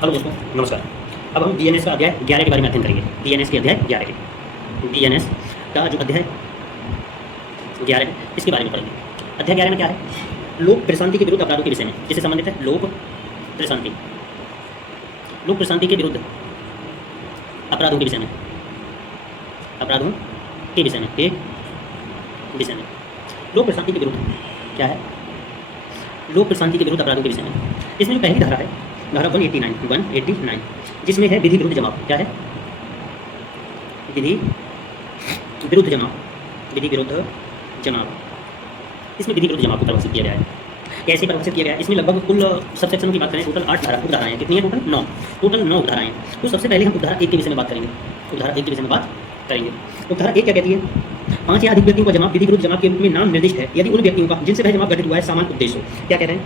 Hello दोस्तों, नमस्कार। अब हम डीएनएस का अध्याय 11 के बारे में अध्ययन करेंगे। डीएनएस के अध्याय 11 के डीएनएस का जो अध्याय 11 है इसके बारे में पढ़ेंगे। अध्याय 11 में क्या है? लोक प्रशांति के विरुद्ध अपराधों के विषय में, जिससे संबंधित है लोक प्रशांति के विरुद्ध अपराधों के विषय में, अपराधों के विषय में, के विषय में। लोक प्रशांति के विरुद्ध क्या है? लोक प्रशांति के विरुद्ध अपराधों के विषय में। इसमें जो पहली धारा है, धारा 189, जिसमें है विधि विरुद्ध जमाव। क्या है? विधि विरुद्ध जमाव। विधि विरुद्ध जमाव। इसमें विधि विरुद्ध जमाव को परिभाषित किया गया है। कैसे परिभाषित किया गया है? इसमें लगभग कुल सबसेक्शन की बात करें, टोटल 8 उपधाराएं हैं। कितनी है टोटल? 9। टोटल 9 उपधाराएं हैं। तो सबसे पहले हम उपधारा 1 के विषय में बात करेंगे। उपधारा 1 के विषय में बात करेंगे। उपधारा 1 क्या कहती है? 5 या अधिक व्यक्तियों का जमाव विधि विरुद्ध जमाव के रूप में नाम निर्दिष्ट है यदि उन व्यक्तियों का जिनसे वह जमाव गठित हुआ है समान उद्देश्य हो। क्या कह रहे हैं?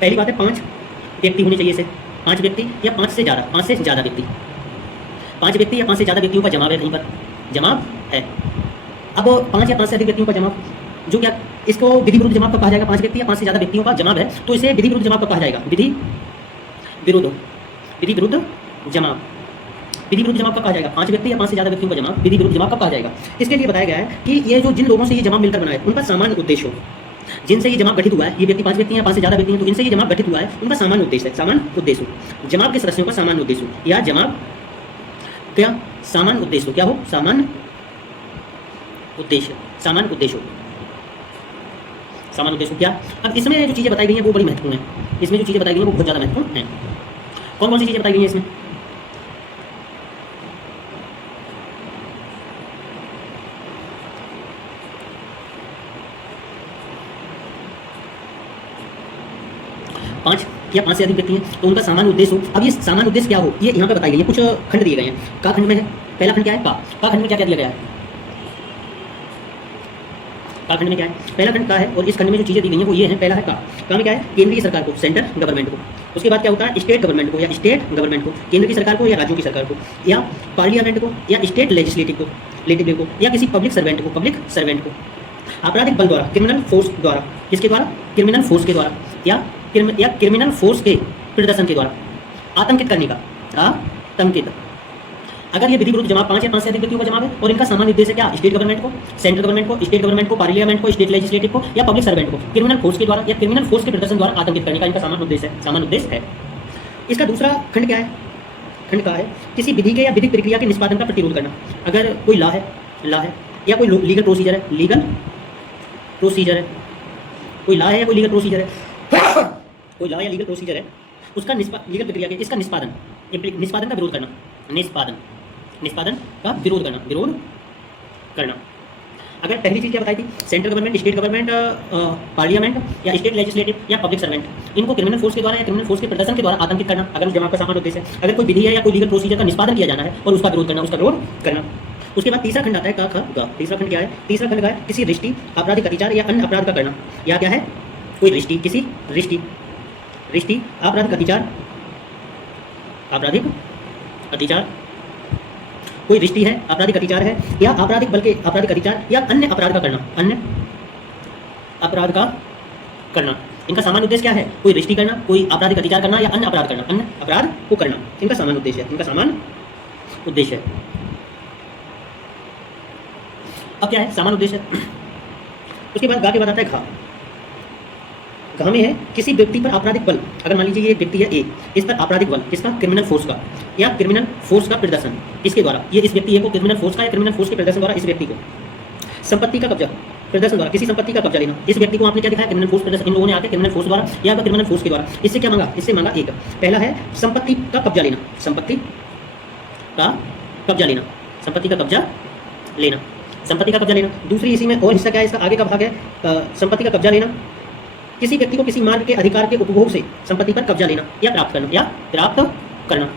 पहली बात है 5 व्यक्ति होने चाहिए। से 5 व्यक्ति या 5 से ज़्यादा व्यक्ति, 5 व्यक्ति या 5 से ज़्यादा व्यक्तियों का जमाव है। कहीं पर जमाव है। अब 5 या 5 से अधिक व्यक्तियों का जमाव, जो क्या इसको विधि विरुद्ध जमाव कब कहा जाएगा? 5 व्यक्ति या 5 से ज़्यादा व्यक्तियों का जमाव है तो इसे विधि विरुद्ध जमाव कब कहा जाएगा? विधि विरुद्ध जमाव। विधि विरुद्ध जमाव कब कहा जाएगा? 5 व्यक्ति या 5 से ज़्यादा व्यक्तियों का जमाव विधि विरुद्ध जमाव कब कहा जाएगा? इसके लिए बताया गया है कि ये जो जिन लोगों से ये जमाव मिलकर बना है उनका सामान्य उद्देश्य हो। जिनसे ये जमाव गठित हुआ है, ये व्यक्ति 5 व्यक्ति या 5 से ज़्यादा व्यक्ति हैं, तो इनसे ये जमाव गठित हुआ है, उनका सामान्य उद्देश्य है। सामान्य उद्देश्य जमाव के सदस्यों का सामान्य उद्देश्य या जमाव क्या सामान्य उद्देश्य क्या हो? सामान्य उद्देश्य। सामान्य उद्देश्य क्या? अब इसमें जो चीज़ें बताई गई हैं वो बड़ी महत्वपूर्ण है। इसमें जो चीज़ें बताई गई हैं वो बहुत ज़्यादा महत्वपूर्ण हैं। कौन कौन सी चीज़ें बताई गई हैं इसमें? पाँच या 5 से अधिक व्यक्ति हैं तो उनका सामान्य उद्देश्य हो। अब ये सामान्य उद्देश्य क्या हो, ये यहाँ पे बताई गई है। कुछ खंड दिए गए हैं। का खंड में है, पहला खंड क्या है? का खंड में क्या क्या दिया गया है? का खंड में क्या है? पहला खंड का है और इस खंड में जो चीज़ें दी गई हैं वो ये हैं। पहला है का में क्या है? केंद्रीय सरकार को, सेंट्रल गवर्नमेंट को। उसके बाद क्या होता है? स्टेट गवर्नमेंट को या स्टेट गवर्नमेंट को, केंद्र की सरकार को या राज्यों की सरकार को, या पार्लियामेंट को या स्टेट लेजिस्लेटिव को, या किसी पब्लिक सर्वेंट को। आपराधिक बल द्वारा, क्रिमिनल फोर्स द्वारा, किसके द्वारा? क्रिमिनल फोर्स के द्वारा, या क्रिमिनल फोर्स के प्रदर्शन के द्वारा आतंकित करने का। आतंकित अगर ये विधि विरुद्ध जमाव 5 या 5 से अधिक व्यक्तियों का जमाव है और इनका सामान्य उद्देश्य क्या? स्टेट गवर्नमेंट को, सेंट्रल गवर्नमेंट को, स्टेट गवर्नमेंट को, पार्लियामेंट को, स्टेट लेजिस्लेटिव को या पब्लिक सर्वेंट को क्रिमिनल फोर्स के द्वारा या क्रिमिनल फोर्स के प्रदर्शन द्वारा आतंकित करने का इनका सामान्य उद्देश्य है। इसका दूसरा खंड क्या है? खंड का है किसी विधि के या विधिक प्रक्रिया के निष्पादन का प्रतिरोध करना। अगर कोई लॉ है या कोई लीगल प्रोसीजर है, कोई लॉ है या कोई लीगल प्रोसीजर है, कोई लॉ या लीगल प्रोसीजर है, उसका लीगल प्रक्रिया के इसका निष्पादन का विरोध करना। निष्पादन का विरोध करना। अगर पहली चीज़ क्या बताई थी? Central government, state government, parliament या स्टेट लेजिस्लेटिव या पब्लिक सर्वेंट, इनको क्रिमिनल फोर्स के द्वारा या क्रिमिनल फोर्स के प्रदर्शन के द्वारा आतंकित करना अगर उस जमाव का सामान्य उद्देश्य है। अगर कोई विधि है या कोई लीगल प्रोसीजर का निष्पादन किया जाना है और उसका विरोध करना। उसके बाद तीसरा खंड आता है का तीसरा खंड क्या है? तीसरा खंड का है किसी रिष्टि, आपराधिक अतिचार या अन्य अपराध का करना। या क्या है? कोई रिष्टि, किसी रिष्टि, आपराधिक अतिचार, कोई रिष्टि है, आपराधिक अतिचार है, या आपराधिक बल के आपराधिक अतिचार या अन्य अपराध का करना। इनका सामान्य उद्देश्य क्या है? कोई रिष्टि करना, कोई आपराधिक अतिचार करना या अन्य अपराध को करना। इनका सामान्य उद्देश्य है। अब क्या है सामान्य उद्देश्य? उसके बाद गा के बाद आता है घा में है किसी व्यक्ति पर आपराधिक बल। अगर मान लीजिए ये व्यक्ति है ए, इस पर आपराधिक बल किसका? क्रिमिनल फोर्स का या क्रिमिनल फोर्स का प्रदर्शन इसके द्वारा, ये इस व्यक्ति ए को क्रिमिनल फोर्स का या क्रिमिनल फोर्स के प्रदर्शन द्वारा इस व्यक्ति को संपत्ति का कब्जा, प्रदर्शन द्वारा किसी संपत्ति का कब्जा लेना। इस व्यक्ति को आपने क्या दिखाया? क्रिमिनल फोर्स प्रदर्शन। इन लोगों ने आके क्रिमिनल फोर्स द्वारा या क्रिमिनल फोर्स के द्वारा इससे क्या मांगा? इससे मांगा एक, पहला है संपत्ति का कब्जा लेना। संपत्ति का कब्जा लेना। दूसरी इसी में और हिस्सा क्या है? इसका आगे का भाग है संपत्ति का कब्जा लेना, किसी व्यक्ति को किसी मार्ग के अधिकार के उपभोग से संपत्ति पर कब्जा लेना या प्राप्त करना।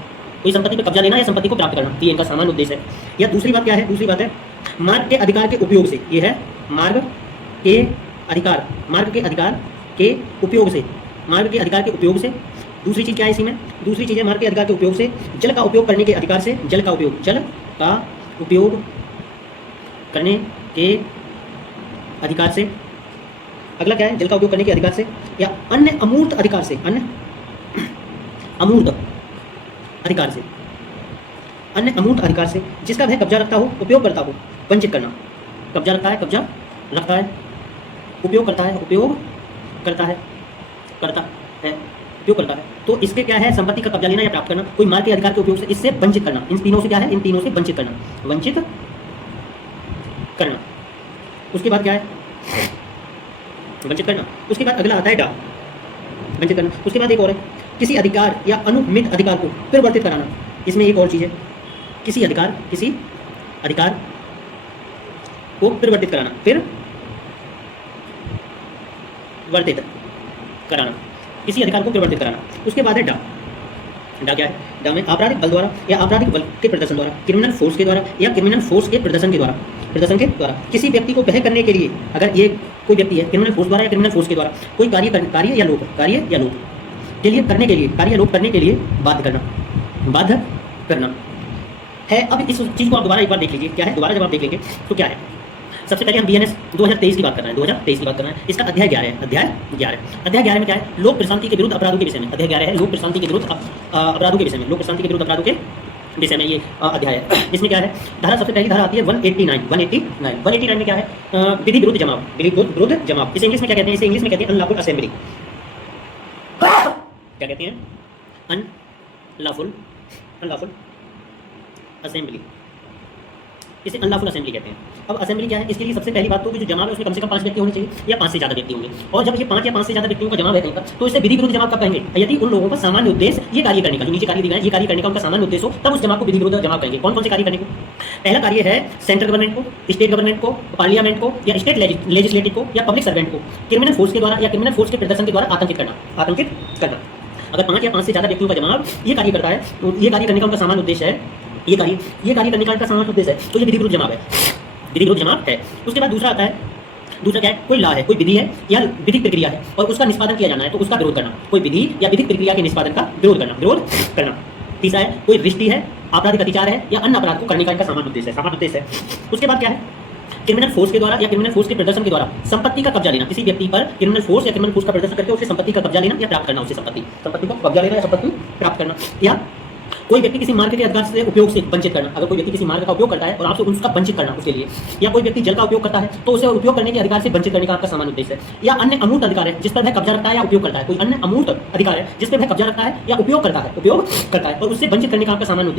कोई संपत्ति पर कब्जा लेना या संपत्ति को प्राप्त करना, ये इनका सामान्य उद्देश्य है। या दूसरी बात क्या है? दूसरी बात है मार्ग के अधिकार के उपयोग से। ये है मार्ग के अधिकार के उपयोग से। दूसरी चीज़ क्या है इसी में? दूसरी चीज़ है मार्ग के अधिकार के उपयोग से, जल का उपयोग करने के अधिकार से, जल का उपयोग करने के अधिकार से। अगला क्या है? जल का उपयोग करने के अधिकार से या अन्य अमूर्त अधिकार से। अन्य अमूर्त अधिकार से, अन्य अमूर्त अधिकार से जिसका वह कब्जा रखता हो, उपयोगकर्ता को वंचित करना। कब्जा रखता है, कब्जा रखता है, उपयोग करता है, उपयोग करता है, करता है, उपयोग करता है। तो इसके क्या है, संपत्ति का कब्जा लेना या प्राप्त करना, कोई माल के अधिकार के उपयोग से इससे वंचित करना। इन तीनों से क्या है, इन तीनों से वंचित करना, वंचित करना। उसके बाद क्या है, वंचित करना। उसके बाद अगला आता है डा, वंचित करना। उसके बाद एक और है, किसी अधिकार या अनुमित अधिकार को परिवर्तित कराना। इसमें एक और चीज़ है, किसी अधिकार को परिवर्तित कराना, फिर वर्तित कराना, किसी अधिकार को परिवर्तित कराना। उसके बाद है डा। डा क्या है, डा में आपराधिक बल द्वारा या आपराधिक बल के प्रदर्शन द्वारा, क्रिमिनल फोर्स के द्वारा या क्रिमिनल फोर्स के प्रदर्शन के द्वारा किसी व्यक्ति को वह करने के लिए, अगर ये कोई व्यक्ति है क्रिमिनल फोर्स द्वारा या क्रिमिनल फोर्स के द्वारा कोई कार्य या लोक के लिए करने के लिए, कार्य या लोक करने के लिए बाध्य करना है। अब इस चीज़ को आप दोबारा एक बार देख लीजिए, क्या है, दोबारा जब आप देख लेंगे तो क्या है। सबसे पहले हम BNS 2023 की बात कर रहे हैं, 2023 की बात कर रहे हैं। इसका अध्याय 11 है, अध्याय 11 में क्या है, लोक प्रशांति के विरुद्ध अपराधों के विषय में। अध्याय 11 है लोक प्रशांति के विरुद्ध अपराधों के विषय में, लोक प्रशांति के विरुद्ध अपराधों के विषय में ये अध्याय है। इसमें क्या है, धारा, सबसे पहली धारा आती है 189 में क्या है, विधि विरुद्ध जमाव, इसे इंग्लिश में क्या कहते हैं, इसे इंग्लिश में कहते हैं अनलॉफुल असेंबली। क्या कहते हैं, अनलॉफुल असेंबली, इसे अनलॉफुल असेंबली कहते हैं। अब असेंबली क्या है, इसके लिए सबसे पहली बात तो कि जो जमाव है उसमें कम से कम 5 व्यक्ति होने चाहिए या 5 से ज़्यादा व्यक्ति होंगे। और जब ये 5 या 5 से ज़्यादा व्यक्तियों का जमाव है कहीं पर, तो इसे विधि विरुद्ध जमाव कब कहेंगे, यदि उन लोगों का सामान्य उद्देश्य ये कार्य करने का, जो नीचे कार्य दिया है ये कार्य करने का उनका सामान्य उद्देश्य हो, तब उस जमाव को विधि विरुद्ध जमाव कहेंगे। कौन कौन से कार्य करने को, पहला कार्य है सेंट्रल गवर्नमेंट को, स्टेट गवर्नमेंट को, पार्लियामेंट को या स्टेट लेजिस्लेटिव को या पब्लिक सर्वेंट को क्रिमिनल फोर्स के द्वारा या क्रिमिनल फोर्स के प्रदर्शन के द्वारा आतंकित करना। अगर 5 या 5 से ज़्यादा व्यक्तियों का जमाव ये कार्य करता है, तो ये कार्य करने का उनका सामान्य उद्देश्य है, ये कार्य करने का उनका सामान्य उद्देश्य है, तो ये विधि विरुद्ध जमाव है, विधि विरुद्ध जमाव है। उसके बाद दूसरा आता है, दूसरा क्या है, कोई लॉ है, कोई विधि है या विधिक प्रक्रिया है और उसका निष्पादन किया जाना है तो उसका विरोध करना। कोई विधि या विधिक प्रक्रिया के निष्पादन का विरोध करना। तीसरा है, कोई दृष्टि है, आपराधिक अत्याचार है या अन्य अपराध को करने का इनका सामान्य उद्देश्य है। उसके बाद क्या है, क्रिमिनल फोर्स के द्वारा या क्रिमिनल फोर्स के प्रदर्शन के द्वारा संपत्ति का कब्जा लेना। किसी व्यक्ति पर क्रिमिनल फोर्स या क्रिमिनल फोर्स का प्रदर्शन करके उससे संपत्ति का कब्जा लेना या प्राप्त करना, उससे संपत्ति को कब्जा लेना या संपत्ति प्राप्त करना। या कोई व्यक्ति किसी मार्ग के अधिकार से उपयोग से वंचित करना। अगर कोई व्यक्ति किसी मार्ग का उपयोग करता है और आपसे उसका वंचित करना उसके लिए, या कोई व्यक्ति जल का उपयोग करता है तो उसे उपयोग करने के अधिकार से वंचित करने का आपका सामान्य उद्देश्य है। या अन्य अमूर्त अधिकार है जिस पर वह कब्जा रखता है या उपयोग करता है, कोई अन्य अमूर्त अधिकार है जिस पर वह कब्जा रखता है या उपयोग करता है और उससे वंचित करने का आपका सामान्य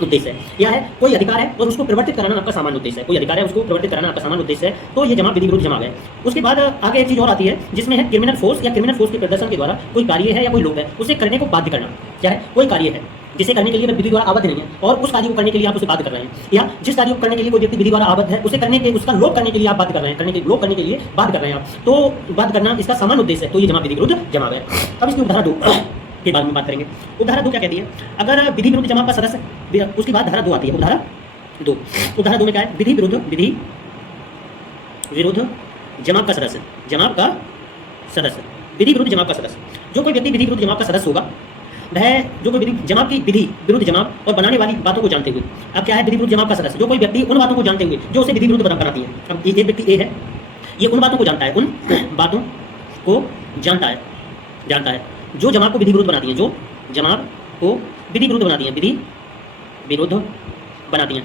उद्देश्य है। या है कोई अधिकार है और उसको परिवर्तित कराना आपका सामान्य उद्देश्य है, कोई अधिकार है उसको परिवर्तित कराना आपका सामान्य उद्देश्य है, तो ये जमाव विधि विरुद्ध जमाव है। उसके बाद आगे एक चीज और आती है जिसमें है क्रिमिनल फोर्स या क्रिमिनल फोर्स के प्रदर्शन के द्वारा कोई कार्य है या कोई लोग है उसे करने को बाध्य करना। क्या है, कोई कार्य है जिसे करने के लिए विधि द्वारा आबद्ध नहीं है और उस कार्य को करने के लिए आप उसे बाध्य कर रहे हैं, या जिस कार्य को करने के लिए कोई व्यक्ति विधि द्वारा आबद्ध है उसे करने के, उसका लोप करने के लिए आप बाध्य कर रहे हैं, लोप करने के लिए बाध्य कर रहे हैं आप, तो बाध्य करना इसका सामान्य उद्देश्य है, तो ये जमाव विधि विरुद्ध जमाव है। अब इसकी उपधारा 2 के बारे में बात करेंगे। उपधारा 2 क्या कहती है, अगर विधि विरुद्ध जमाव का सदस्य, उसके बाद धारा 2 आती है, उपधारा 2। उपधारा 2 में क्या है, विधि विरुद्ध जमाव का सदस्य, विधि विरुद्ध जमाव का सदस्य, जो कोई व्यक्ति विधि विरुद्ध जमाव का सदस्य होगा वह, जो कोई जमाव की विधि विरुद्ध जमाव और बनाने वाली बातों को जानते हुए, अब क्या है विधि विरुद्ध जमाव का सदस्य, जो कोई व्यक्ति उन बातों को जानते हुए जो उसे विधि विरुद्ध बनाती है। अब एक व्यक्ति ए है, ये उन बातों को जानता है, उन बातों को जानता है जो जमाव को विधि विरुद्ध बनाती हैं, जो जमाव को विधि विरुद्ध बनाती हैं, विधि विरुद्ध बनाती हैं।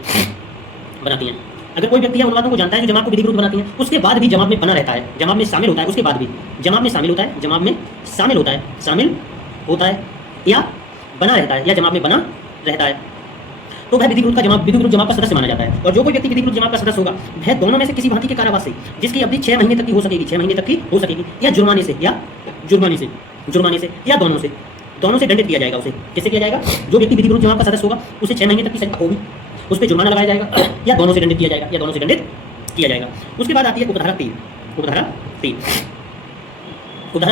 अगर कोई व्यक्ति है उन बातों को जानता है जो जमाव को विधि विरुद्ध बनाती हैं, उसके बाद भी जमाव में बना रहता है, जमाव में शामिल होता है, उसके बाद भी जमाव में शामिल होता है या बना रहता है या जमाव में बना रहता है, तो वह विधि विरुद्ध जमाव का सदस्य माना जाता है। और जो कोई व्यक्ति विधि विरुद्ध जमाव का सदस्य होगा वह दोनों में से किसी भांति के कारावास से, जिसकी अवधि 6 महीने तक की हो सकेगी, या जुर्माने से या दोनों से दंडित किया जाएगा। उसे किससे किया जाएगा, जो व्यक्ति विधि विरुद्ध जमाव का सदस्य होगा उसे 6 महीने तक की सजा होगी, उस पर जुर्माना लगाया जाएगा या दोनों से दंडित किया जाएगा। उसके बाद आती है उपधारा 3। उपधारा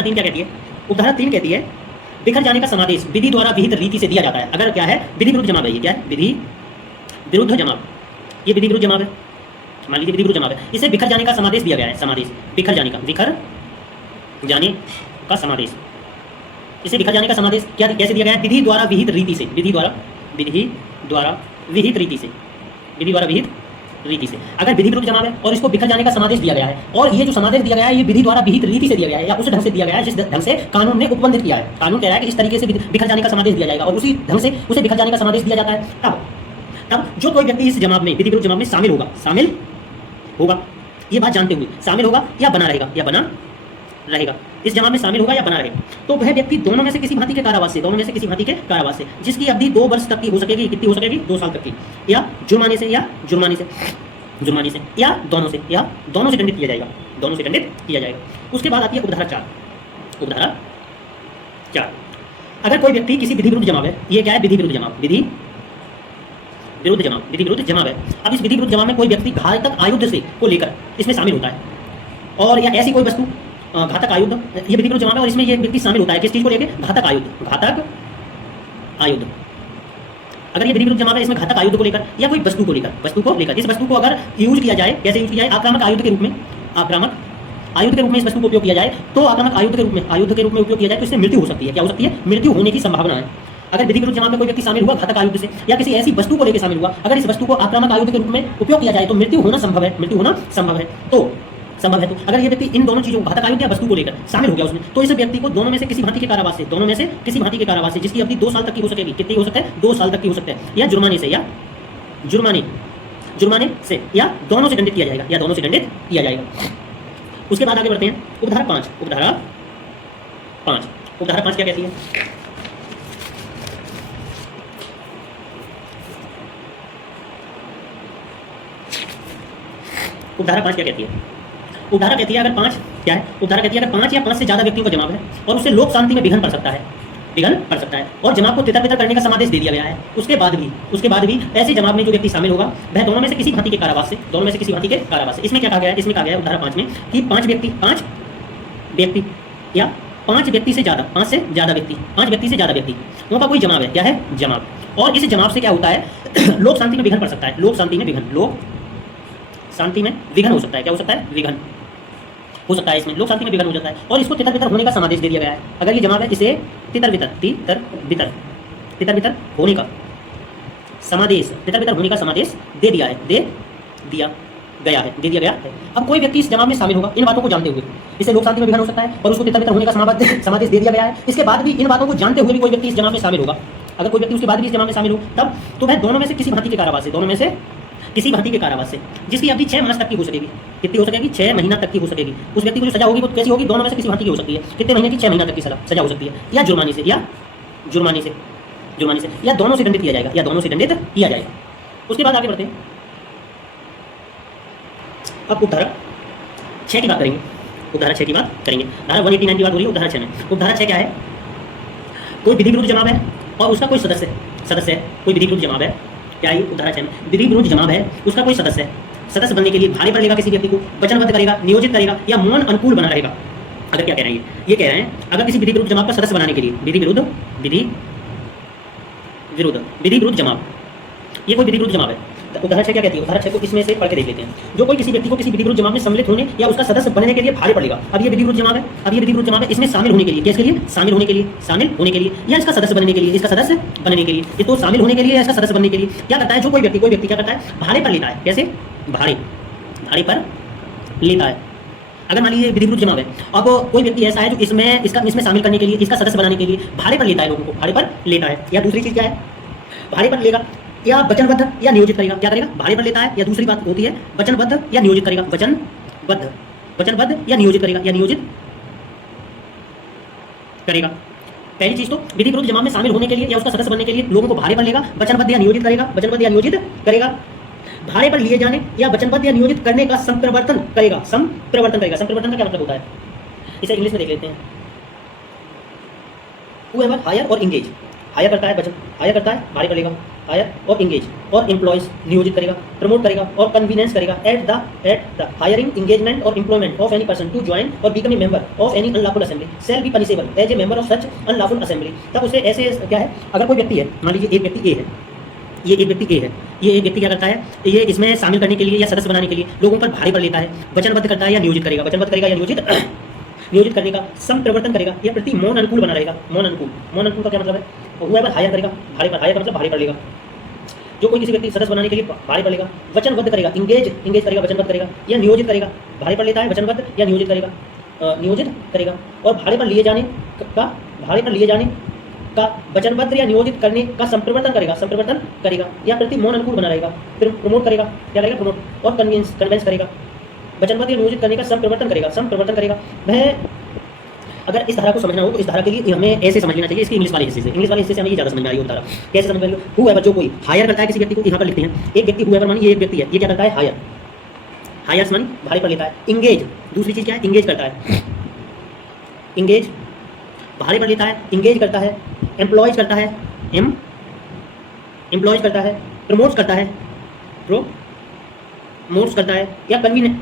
3 क्या कहती है, उपधारा 3 कहती है बिखर जाने का समादेश विधि द्वारा विहित रीति से दिया जाता है। अगर क्या है, विधि विरुद्ध जमाव है, ये क्या है, विधि विरुद्ध जमाव, ये विधि विरुद्ध जमाव है, मान लीजिए विधि विरुद्ध जमाव है, इसे बिखर जाने का समादेश दिया गया है, बिखर जाने का समादेश, इसे बिखर जाने का समादेश क्या कैसे दिया गया है, विधि द्वारा विहित रीति से, विधि द्वारा विहित रीति से। अगर विधि विरुद्ध जमाव है और इसको बिखर जाने का समादेश दिया गया है, और ये जो समादेश दिया गया है ये विधि द्वारा विहित रीति से दिया गया है या उस ढंग से दिया गया है जिस ढंग से कानून ने उपबंधित किया है। कानून कह रहा है कि इस तरीके से बिखर जाने का समादेश दिया जाएगा और उसी ढंग से उसे बिखर जाने का समादेश दिया जाता है। तब जो कोई व्यक्ति इस जमाव में, विधि विरुद्ध जमाव में शामिल होगा, ये बात जानते हुए शामिल होगा या बना रहेगा, इस जमाव में शामिल होगा या बना रहेगा, तो वह व्यक्ति दोनों में से किसी भांति के कारावास से, जिसकी अवधि 2 वर्ष तक की हो सकेगी। कितनी हो सकेगी? 2 साल तक की, या जुर्माने से या दोनों से दंडित किया जाएगा। उसके बाद आती है उपधारा 4। अगर कोई व्यक्ति किसी विधि विरुद्ध जमाव है, ये क्या है? विधि विरुद्ध जमाव है। अब इस विधि विरुद्ध जमाव में कोई व्यक्ति घातक आयुध से को लेकर इसमें शामिल होता है, और या ऐसी कोई वस्तु, घातक आयुध, ये विधि विरुद्ध जमाव है और इसमें ये व्यक्ति शामिल होता है किस चीज को लेकर? घातक आयुध। अगर ये विधि विरुद्ध जमाव है, इसमें घातक आयुध को लेकर या कोई वस्तु को लेकर, इस वस्तु को अगर यूज किया जाए, कैसे यूज किया जाए? आक्रामक आयुध के रूप में इस वस्तु को उपयोग किया जाए, तो आक्रामक आयुध के रूप में उपयोग किया जाए तो इससे मृत्यु हो सकती है। क्या हो सकती है? मृत्यु होने की संभावना है। अगर विधि विरुद्ध जमाव में कोई व्यक्ति शामिल हुआ घातक आयुध से या किसी ऐसी वस्तु को लेकर शामिल हुआ, अगर इस वस्तु को आक्रामक आयुध के रूप में उपयोग किया जाए तो मृत्यु होना संभव है। तो अगर ये व्यक्ति इन दोनों चीजों, घातक आयुध या वस्तु को लेकर शामिल हो गया उसमें, तो इस व्यक्ति को दोनों में से किसी भांति के कारावास से, जिसकी अवधि 2 साल तक की हो सकेगी। कितनी हो सकता है? 2 साल तक की हो सकता है, या जुर्माने से या दोनों से दंडित किया जाएगा। उसके बाद आगे बढ़ते हैं। उपधारा 5 क्या कहती है? उपधारा 5 क्या कहती है? उपधारा कहती है अगर 5 क्या है? उपधारा कहती है अगर 5 या 5 से ज्यादा व्यक्तियों का जमाव है और उससे लोक शांति में विघ्न पड़ सकता है और जमाव को तितर-बितर करने का समादेश दे दिया गया है, उसके बाद भी ऐसे जमाव में जो व्यक्ति शामिल होगा वह दोनों में से किसी भांति के कारावास से, इसमें क्या कहा गया है? इसमें कहा गया है उपधारा 5 में कि 5 व्यक्ति या 5 व्यक्ति से ज्यादा, 5 व्यक्ति से ज्यादा व्यक्तियों का कोई जमाव है। क्या है? जमाव। और इस जमाव से क्या होता है? लोक शांति में विघ्न पड़ सकता है। लोक शांति में विघ्न हो सकता है। क्या हो सकता है? विघ्न हो सकता है। इसमें लोक शांति में विघ्न हो जाता है और इसको तितर-बितर होने का समादेश दे दिया गया है। अगर ये जमाव है, इसे तितर-बितर होने का समादेश दे दिया गया है। अब कोई व्यक्ति इस जमाव में शामिल होगा इन बातों को जानते हुए, इसे लोक शांति में विघ्न हो सकता है और उसको तितर-बितर होने का समादेश दे दिया गया है। इसके बाद भी इन बातों को जानते हुए भी कोई व्यक्ति इस जमाव में शामिल होगा, अगर कोई व्यक्ति उसके बाद भी इस जमाव में शामिल हो, तब तो वह दोनों में से किसी भांति के कारावास से, जिसकी अवधि 6 मास तक की हो सकेगी। कितनी हो सकेगी? 6 महीना तक की हो सकेगी। उस व्यक्ति को जो सजा होगी वो कैसी होगी? दोनों में से किसी भांति की हो सकती है। कितने महीने की? 6 महीना तक की सजा हो सकती है, या जुर्माने से या दोनों से दंडित किया जाएगा। उसके बाद आगे बढ़ते हैं। अब उपधारा 6 की बात करेंगे। धारा 189 की बात हो रही है उपधारा 6 में। उपधारा 6 क्या है? कोई विधि विरुद्ध जमाव है और उसका कोई सदस्य है। कोई विधि विरुद्ध जमाव है, क्या है? उपधारा 6 में विधि विरुद्ध जमाव है, उसका कोई सदस्य बनने के लिए भाड़े पर लेगा किसी व्यक्ति को, वचनबद्ध करेगा, नियोजित करेगा या मौन अनुकूल बना रहेगा। अगर क्या कह रहे हैं? ये कह रहे हैं अगर किसी विधि विरुद्ध जमाव का सदस्य बनाने के लिए, विधि विरुद्ध जमाव, ये कोई विधि विरुद्ध जमाव है। उपधारा 6 क्या कहती है? उपधारा 6 को इसमें से पढ़ के देख लेते हैं। जो कोई किसी व्यक्ति को किसी विधि विरुद्ध जमाव में सम्मिलित होने या उसका सदस्य बनने के लिए भाड़े पर लेगा। अब ये विधि विरुद्ध जमाव है, इसमें शामिल होने के लिए, किसके लिए? शामिल होने के लिए या इसका सदस्य बनने के लिए, ये तो शामिल होने के लिए या इसका सदस्य बनने के लिए क्या करता है? जो कोई व्यक्ति क्या करता है? भाड़े पर लेता है। कैसे? भाड़े पर लेता है। अगर मान लीजिए विधि विरुद्ध जमाव है, अब कोई व्यक्ति ऐसा है जो इसमें शामिल करने के लिए, इसका सदस्य बनाने के लिए भाड़े पर लेता है, लोगों को भाड़े पर लेता है। या दूसरी चीज क्या है? भाड़े पर लेगा या वचनबद्ध या नियोजित करेगा। क्या करेगा? भाड़े पर लेता है, या दूसरी बात होती है वचनबद्ध या नियोजित करेगा। वचनबद्ध या नियोजित करेगा। पहली चीज तो विधि विरुद्ध जमाव में शामिल होने के लिए या उसका सदस्य बनने के लिए लोगों को भाड़े पर लेगा, वचनबद्ध या नियोजित करेगा। भाड़े पर लिए जाने या वचनबद्ध या नियोजित करने का संप्रवर्तन करेगा। संप्रवर्तन का क्या मतलब होता है? इसे इंग्लिश में देख लेते हैं। Whoever hire और engage, हायर करता है भाड़े पर लेगा, हायर और इंगेज और एम्प्लॉयज नियोजित करेगा, प्रमोट करेगा और कन्वीनियंस करेगा एट द हायरिंग, इंगेजमेंट और employment of any person to join और become a member of any unlawful assembly shall be punishable as a member of such unlawful assembly. तब उसे ऐसे क्या है? अगर कोई व्यक्ति है, मान लीजिए एक व्यक्ति ए है, ये एक व्यक्ति क्या करता है? ये इसमें शामिल करने के लिए या सदस्य बनाने के लिए लोगों पर भाड़े पर लेता है, वचनबद्ध करता है या नियोजित करेगा, नियोजित करने का, संप्रवर्तन करेगा या प्रति मौन अनुकूल बना रहेगा। मौन अनुकूल का क्या मतलब है? whoever हायर करेगा, भाड़े पर, हायर का मतलब भाड़े पर लेगा, जो कोई किसी व्यक्ति को सदस्य बनाने के लिए भाड़े पर लेगा, वचनबद्ध करेगा, इंगेज करेगा, वचनबद्ध करेगा, या नियोजित करेगा। भाड़े पर लेता है, वचनबद्ध या नियोजित करेगा, और भाड़े पर लिए जाने का वचनबद्ध या नियोजित करने का संप्रवर्तन करेगा, या प्रति मौन अनुकूल बना रहेगा, फिर प्रमोट करेगा, क्या रहेगा प्रमोट, और कन्विंस करेगा, वचनबद्ध या नियोजित करने का संप्रवर्तन करेगा। वह अगर इस धारा को समझना हो तो इस धारा के लिए हमें ऐसे समझ लेना चाहिए, इसकी इंग्लिश वाले हिस्से से हमें ये ज़्यादा समझ में आ रही है धारा। कैसे समझ में आ रही है? हूएवर, जो कोई हायर करता है किसी व्यक्ति को, यहाँ पर लिखते हैं एक व्यक्ति, हूएवर मानी ये एक व्यक्ति है, ये क्या करता है? हायर्स मानी भाड़े पर लेता है। इंगेज, दूसरी चीज़ क्या है? इंगेज करता है, इंगेज भाड़े पर लेता है, इंगेज करता है, एम्प्लॉयज करता है, प्रमोट्स करता है, या कन्वेंस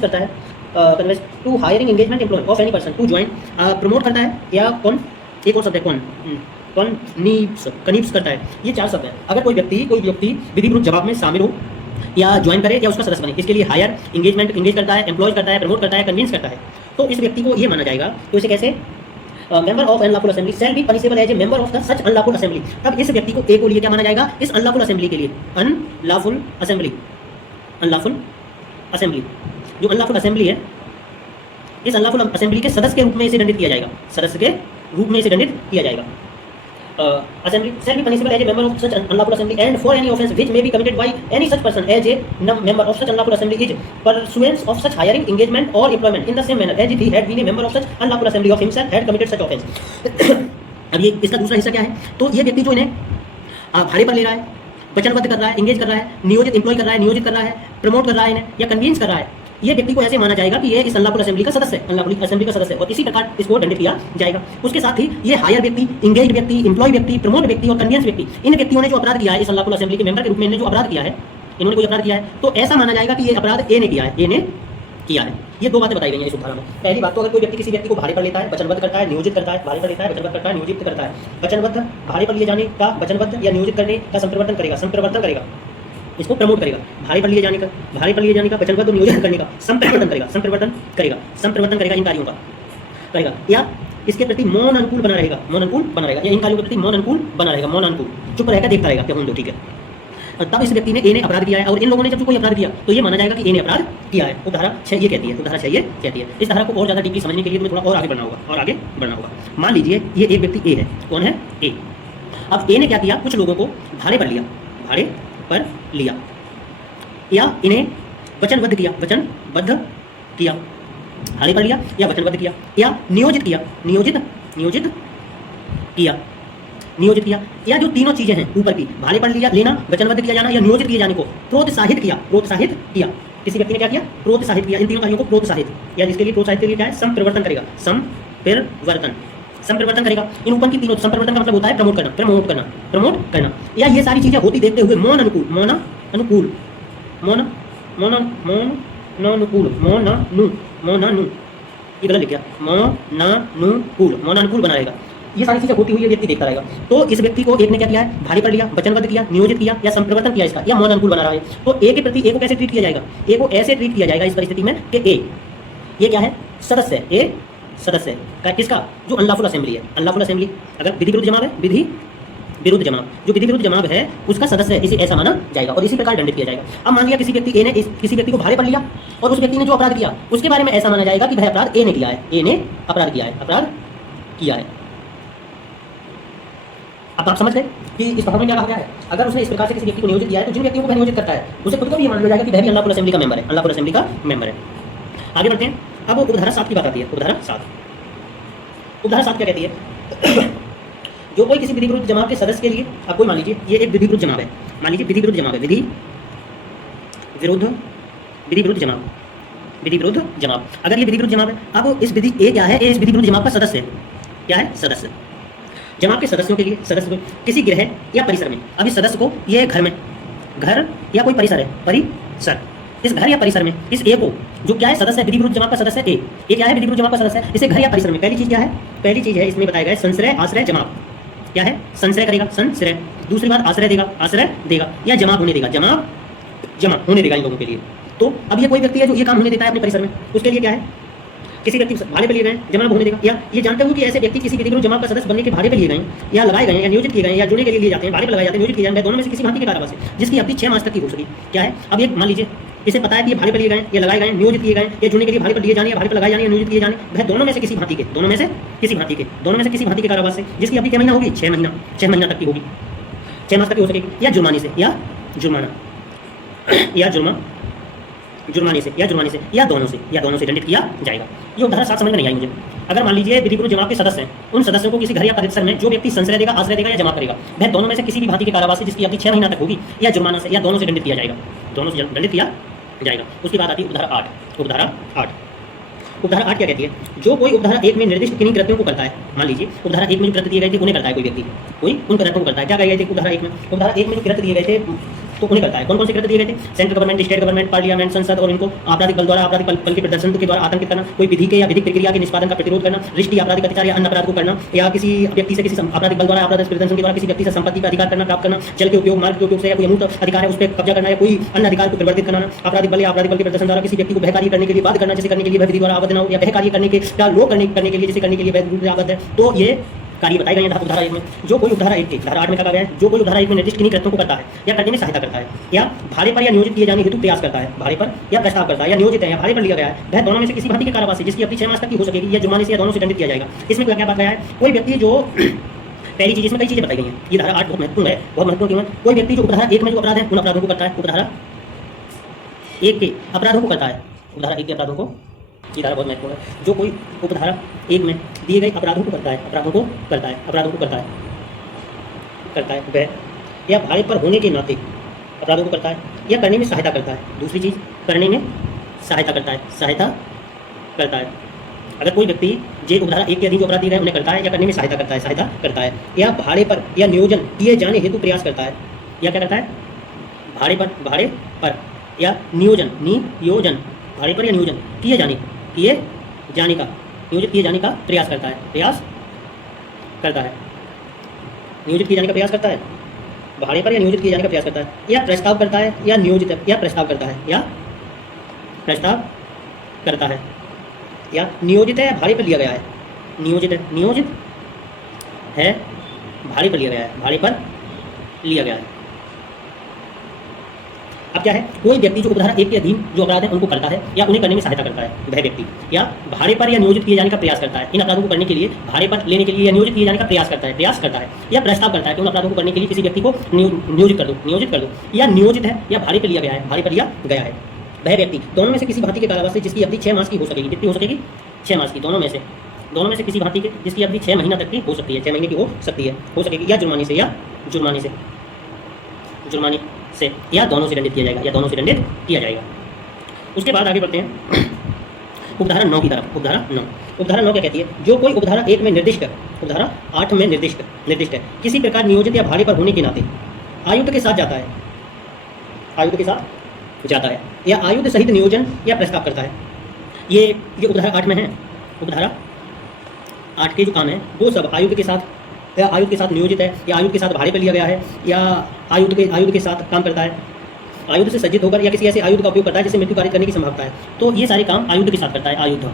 करता है, to hiring engagement employ of any person to join, promote करता है, या एक और शब्द है कनीप्स करता है। ये 4 शब्द है। अगर कोई व्यक्ति विधि विरुद्ध जवाब में शामिल हो या ज्वाइन करे या उसका सदस्य बने, इसके लिए हायर, एंगेज करता है, एम्प्लॉय करता है, प्रमोट करता है, कन्विंस करता है, तो इस व्यक्ति को ये माना जाएगा। तो इसे कैसे? Member of unlawful assembly shall be punishable as a member of the such unlawful assembly. तब इस व्यक्ति को, ए को लिए क्या माना जाएगा? इस अनलॉफुल असेंबली के लिए, अनलॉफुल असेंबली जो अनलॉफुल असेंबली है, इस अनलॉफुल असेंबली के सदस्य के रूप में इसे दंडित किया जाएगा। Assembly shall be punishable as a member of such unlawful assembly, and for any offence which may be committed by any such person as a member of such unlawful assembly is pursuance of such hiring, engagement or employment in the same manner as if he had been a member of such unlawful assembly of himself had committed such offence। अब ये इसका दूसरा हिस्सा क्या है? तो ये व्यक्ति जो इन्हें भाड़े पर ले रहा है, वचनबद्ध कर रहा है, इंगेज कर रहा है, नियोजित कर रहा है, प्रमोट कर रहा है इन्हें, या कन्विंस कर रहा है, ये व्यक्ति को ऐसे माना जाएगा कि ये इस अनलॉफुल असेंबली का सदस्य है, और इसी प्रकार इसको दंडित किया जाएगा। उसके साथ ही ये हायर व्यक्ति, इंगेज व्यक्ति, एम्प्लॉय व्यक्ति, प्रमोट व्यक्ति और कन्विंस व्यक्ति, इन व्यक्तियों ने जो अपराध किया है, इस अनलॉफुल असेंबली के मेंबर के रूप में इन्होंने जो अपराध किया है, तो ऐसा माना जाएगा कि ये अपराध ए ने किया है। ये 2 बातें बताई गई हैं इस उदाहरण में। पहली बात तो, अगर कोई व्यक्ति किसी व्यक्ति को भाड़े पर लेता है, वचनबद्ध करता है, नियोजित करता है, भाड़े पर लेता है, वचनबद्ध करता है, नियोजित करता है, वचनबद्ध भाड़े पर लिए जाने का वचनबद्ध या नियोजित करने का संप्रवर्तन करेगा, इसको प्रमोट करेगा, भाड़े पर लिए जाने का वचनबद्ध और नियोजित करने का संप्रवर्तन करेगा, इन कार्यों का करेगा, या इसके प्रति मौन अनुकूल बना रहेगा, या इन कार्यों के प्रति मौन अनुकूल, चुप रहकर देखता रहेगा, क्या हों दो, ठीक है। तब इस व्यक्ति ने, ए ने अपराध किया है, और इन लोगों ने जब कोई अपराध किया तो ये माना जाएगा कि ए ने अपराध किया है। तो धारा 6 ये कहती है। इस धारा को और ज़्यादा डीपली समझने के लिए तुम्हें थोड़ा और आगे बढ़ना होगा। मान लीजिए ये एक व्यक्ति ए है। कौन है? ए। अब ए ने क्या किया? कुछ लोगों को भाड़े पर लिया, या इन्हें वचनबद्ध किया, भाड़े पर लिया या वचनबद्ध किया, या नियोजित किया, या जो तीनों चीजें हैं ऊपर की, भाड़े पर लेना, वचनबद्ध किया जाना या नियोजित किए जाने को प्रोत्साहित किया। किसी व्यक्ति ने क्या किया? प्रोत्साहित किया, इन तीनों कार्यों को प्रोत्साहित, या जिसके लिए प्रोत्साहित के लिए क्या है? संप्रवर्तन करेगा, संप्रवर्तन करेगा। इन ऊपर की तीनों, संप्रवर्तन का मतलब होता है प्रमोट करना, या ये सारी चीजें होती देखते हुए मौन अनुकूल बना रहेगा। ये सारी चीजें होती हुई ये व्यक्ति देखता रहेगा। तो इस व्यक्ति को एक ने क्या किया है? भाड़े पर लिया, वचनबद्ध किया, नियोजित किया, या संप्रवर्तन किया इसका, या मौन अनुकूल बना रहा है। तो ए के प्रति ए को कैसे ट्रीट किया जाएगा? ए को ऐसे ट्रीट किया जाएगा इस परिस्थिति में कि ए, ये क्या है? सदस्य है। ए सदस्य है किसका? जो अनलॉफुल असेंबली है। अनलॉफुल असेंबली अगर विधि विरुद्ध जमाव है, विधि विरुद्ध जमाव है उसका सदस्य है, इसे ऐसा माना जाएगा और इसी प्रकार दंडित किया जाएगा। अब मान लिया किसी व्यक्ति ए ने किसी व्यक्ति को भाड़े पर लिया और उस व्यक्ति ने जो अपराध किया उसके बारे में ऐसा माना जाएगा कि वह अपराध ए ने किया है। अब आप समझ गए कि इस बात में क्या कहा गया है? अगर उसने इस प्रकार से किसी व्यक्ति को नियोजित किया है तो जिन व्यक्तियों को वह नियोजित करता है उसे खुद को भी ये मान लिया जाएगा कि वह भी अनलॉफुल असेंबली का मेंबर है। आगे बढ़ते हैं। अब उपधारा 7 की बात आती है। उपधारा 7 क्या कहती है? जो कोई किसी विधि विरुद्ध जमाव के सदस्य के लिए, अब कोई मान लीजिए ये एक विधि विरुद्ध जमाव है, विधि विरुद्ध जमाव। अगर ये विधि विरुद्ध जमाव है, अब इस विधि ए क्या है? इस विधि विरुद्ध जमाव का सदस्य है। क्या है? सदस्य। जमाव के सदस्यों के लिए, सदस्य किसी गृह या परिसर में, अब इस सदस्य को, ये घर या कोई परिसर है, परिसर, इस घर या परिसर में इस ए को, जो क्या है? सदस्य, विधि विरुद्ध जमाव का सदस्य ए क्या है? विधि विरुद्ध जमाव का सदस्य है। इसे घर या परिसर में, पहली चीज क्या है? पहली चीज है इसमें बताया गया संश्रय, आश्रय, जमाव। क्या है? संश्रय करेगा, संश्रय। दूसरी बात आश्रय देगा, या जमाव होने देगा, जमा होने देगा इन लोगों के लिए। तो अब ये कोई व्यक्ति है जो ये काम होने देता है अपने परिसर में, उसके लिए क्या है? किसी व्यक्ति भाड़े पर लिए गए जमानत होने देगा, या ये जानते हो कि ऐसे व्यक्ति किसी विधि विरुद्ध जमात का सदस्य बनने के भाड़े पर लिए गए या लगाए गए या नियोजित किए गए या जुड़ने के लिए जाते हैं, भाड़े पर लगाए जाते हैं, नियोजित किए जाते हैं, दोनों में से किसी भांति के कारावास है जिसकी अवधि 6 मास तक की हो सके। क्या है? अब ये मान लीजिए इसे पता है कि ये भाड़े पर लिए गए या लगाए गए, नियोजित किए गए या जुड़ने के लिए भाड़े पर लिए जाने या भाड़े पर लगाए जाने या नियोजित किए जाने, वह दोनों में से किसी भांति के कारावास से जिसकी अवधि क्या महीना होगी? 6 महीना तक की होगी, 6 मास तक की हो सकेगी, या जुर्माने से या जुर्माने से या दोनों से दंडित किया जाएगा। ये उपधारा 7 समझ में नहीं आई मुझे। अगर मान लीजिए विधि विरुद्ध जमात के सदस्य हैं, उन सदस्यों को किसी घर या परिसर में जो व्यक्ति संश्रय देगा, आश्रय देगा या जमा करेगा, वह दोनों में से किसी भी भांति के कारावास से जिसकी अवधि 6 महीना तक होगी, या जुर्माना से या दोनों से दंडित किया जाएगा, उसके बाद आती है उपधारा 8। उपधारा 8 क्या कहती है? जो कोई उपधारा 1 में निर्दिष्ट किन्हीं कृत्यों को करता है, मान लीजिए उपधारा 1 में जो कृत्य दिए गए थे उन्हें करता है कोई व्यक्ति, कोई उन कृत्यों को करता है। क्या कहे गए थे उपधारा 1 में? उपधारा 1 में जो कृत्य दिए गए थे तो उन्हें करता है। कौन कौन से कृत्य दिए गए थे? Central government, state government, parliament, संसद और इनको आपराधिक बल द्वारा, आपराधिक बल के प्रदर्शन के द्वारा आतंकित करना, कोई विधि के या विधिक प्रक्रिया के निष्पादन का प्रतिरोध करना, रिष्ट या आपराधिक अत्याचार या अन्य अपराध को करना, या किसी व्यक्ति से किसी आपराधिक बल द्वारा, आपराधिक प्रदर्शन के द्वारा किसी व्यक्ति से संपत्ति का अधिकार करना, प्राप्त करना, जल के उपयोग, मार्ग के उपयोग से या कोई अमूर्त अधिकार है उस पर कब्जा करना, या कोई अन्य अधिकार को परिवर्तित करना, आपराधिक बल या आपराधिक बल के प्रदर्शन द्वारा किसी व्यक्ति को वह कार्य करने के लिए बाध्य करना जैसे करने के लिए वह विधि द्वारा आबद्ध न हो, या वह कार्य करने के या लोग करने के लिए जैसे करने के लिए वह विधि आबद्ध है। तो ये कार्य बताए गए हैं उपधारा 1 में। जो कोई उपधारा 1 के धारा 8 में कहा गया है, जो कोई उपधारा 1 में निर्दिष्ट किन्हीं कृत्यों को करता है या करने में सहायता करता है, या भाड़े पर या नियोजित किए जाने हेतु प्रयास करता है, भाड़े पर या प्रस्ताव करता है, या नियोजित है या भाड़े पर लिया गया है, वह दोनों में से किसी भांति के कारावास से जिसकी अवधि 6 मास तक की हो सकेगी, या जुर्माने से या दोनों से दंडित किया जाएगा। इसमें क्या बात गया है? कोई व्यक्ति जो पहली चीज, इसमें कई चीजें बताई गई हैं, ये धारा 8 बहुत महत्वपूर्ण है, बहुत महत्वपूर्ण क्यों है? कोई व्यक्ति जो उपधारा 1 में जो अपराध है उन अपराधों को करता है, उपधारा 1 के अपराधों को करता है, उपधारा 1 के अपराधों को, ये धारा बहुत महत्वपूर्ण है। जो कोई उपधारा 1 में दिए गए अपराधों को करता है, वह या भाड़े पर होने के नाते अपराधों को करता है या करने में सहायता करता है। दूसरी चीज, करने में सहायता करता है। अगर कोई व्यक्ति जे उपधारा 1 के अधीन जो अपराध दिए गए उन्हें करता है या करने में सहायता करता है, या भाड़े पर या नियोजन किए जाने हेतु प्रयास करता है, या क्या करता है? भाड़े पर या नियोजन किए जाने का नियोजित किए जाने का प्रयास करता है, नियोजित किए जाने का प्रयास करता है, भाड़े पर या नियोजित किए जाने का प्रयास करता है, या प्रस्ताव करता है, या नियोजित या प्रस्ताव करता है, या नियोजित है या भाड़े पर लिया गया है, नियोजित है भाड़े पर लिया गया है। अब क्या है? कोई व्यक्ति जो उपधारा 1 के अधीन जो अपराध है उनको करता है या उन्हें करने में सहायता करता है, वह व्यक्ति, या भाड़े पर या नियोजित किए जाने का प्रयास करता है, इन अपराधों को करने के लिए भाड़े पर लेने के लिए या नियोजित किए जाने का प्रयास करता है, या प्रस्ताव करता है कि उन अपराधों को करने के लिए किसी व्यक्ति को नियोजित कर दो, या नियोजित है या भाड़े पर लिया गया है, वह व्यक्ति दोनों में से किसी भांति के कारावास से जिसकी अवधि 6 मास की हो सकेगी। कितनी हो सकेगी? 6 मास की। दोनों में से किसी भांति के जिसकी अवधि 6 महीना तक की हो सकती है, 6 महीने की हो सकेगी, या जुर्माने से या दोनों से दंडित किया जाएगा, उसके बाद आगे बढ़ते हैं उपधारा 9 की तरफ। उपधारा 9 क्या कहती है? जो कोई उपधारा 1 में निर्दिष्ट, उपधारा 8 में निर्दिष्ट है, किसी प्रकार नियोजित या भाड़े पर होने के नाते आयुक्त के साथ जाता है या आयुक्त सहित नियोजन या प्रस्ताव करता है। ये उपधारा 8 में है। उपधारा 8 के जो काम है वो सब आयुक्त के साथ नियोजित है, या आयुक्त के साथ भाड़े पर लिया गया है, या आयुक्त के साथ काम करता है, आयुक्त से सज्जित होकर या किसी ऐसे आयुक्त का उपयोग करता है जिससे मृत्यु पारित करने की संभावना है। तो ये सारे काम आयुक्त के साथ करता है, आयुक्त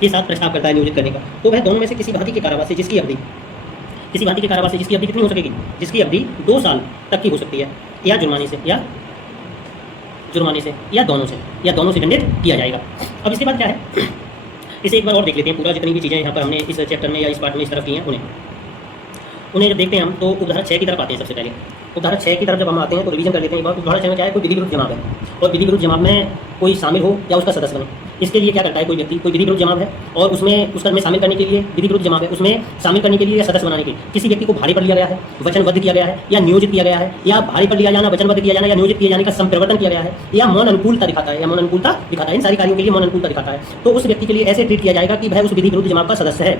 के साथ प्रस्ताव करता है नियोजित करने का। तो वह दोनों में से किसी भांति के कारावास से जिसकी अवधि कितनी हो सकेगी? जिसकी अवधि 2 साल तक की हो सकती है, या जुर्माने से या दोनों से दंडित किया जाएगा। अब इसके बाद क्या है, इसे एक बार और देख लेते हैं पूरा, जितनी भी चीज़ें यहाँ पर हमने इस चैप्टर में या इस पार्ट में इस तरफ की हैं उन्हें जब देखते हैं हम, तो उपधारा 6 की तरफ आते हैं। सबसे पहले उपधारा 6 की तरफ जब हम आते हैं तो रिवीजन कर लेते हैं एक बार। उपधारा 6 में क्या है? कोई विधि विरुद्ध जमात है, और विधि विरुद्ध जमात में कोई शामिल हो या उसका सदस्य बने, इसके लिए क्या करता है? कोई व्यक्ति कोई विधि विरुद्ध जमात है और उसमें शामिल करने के लिए, विधि विरुद्ध जमात है उसमें शामिल करने के लिए या सदस्य बनाने के लिए किसी व्यक्ति को भाड़े पर लिया गया है, वचनबद्ध किया गया है, या नियोजित किया गया है, या भाड़े पर लिया जाना, वचनबद्ध किया जाना या नियोजित किए जाने का संप्रवर्तन किया गया है, या मौन अनुकूलता दिखाता है, इन सारी कार्यों के लिए मौन अनुकूलता दिखाता है, तो उस व्यक्ति के लिए ऐसे ट्रीट किया जाएगा कि वह उस विधि विरुद्ध जमात का सदस्य है,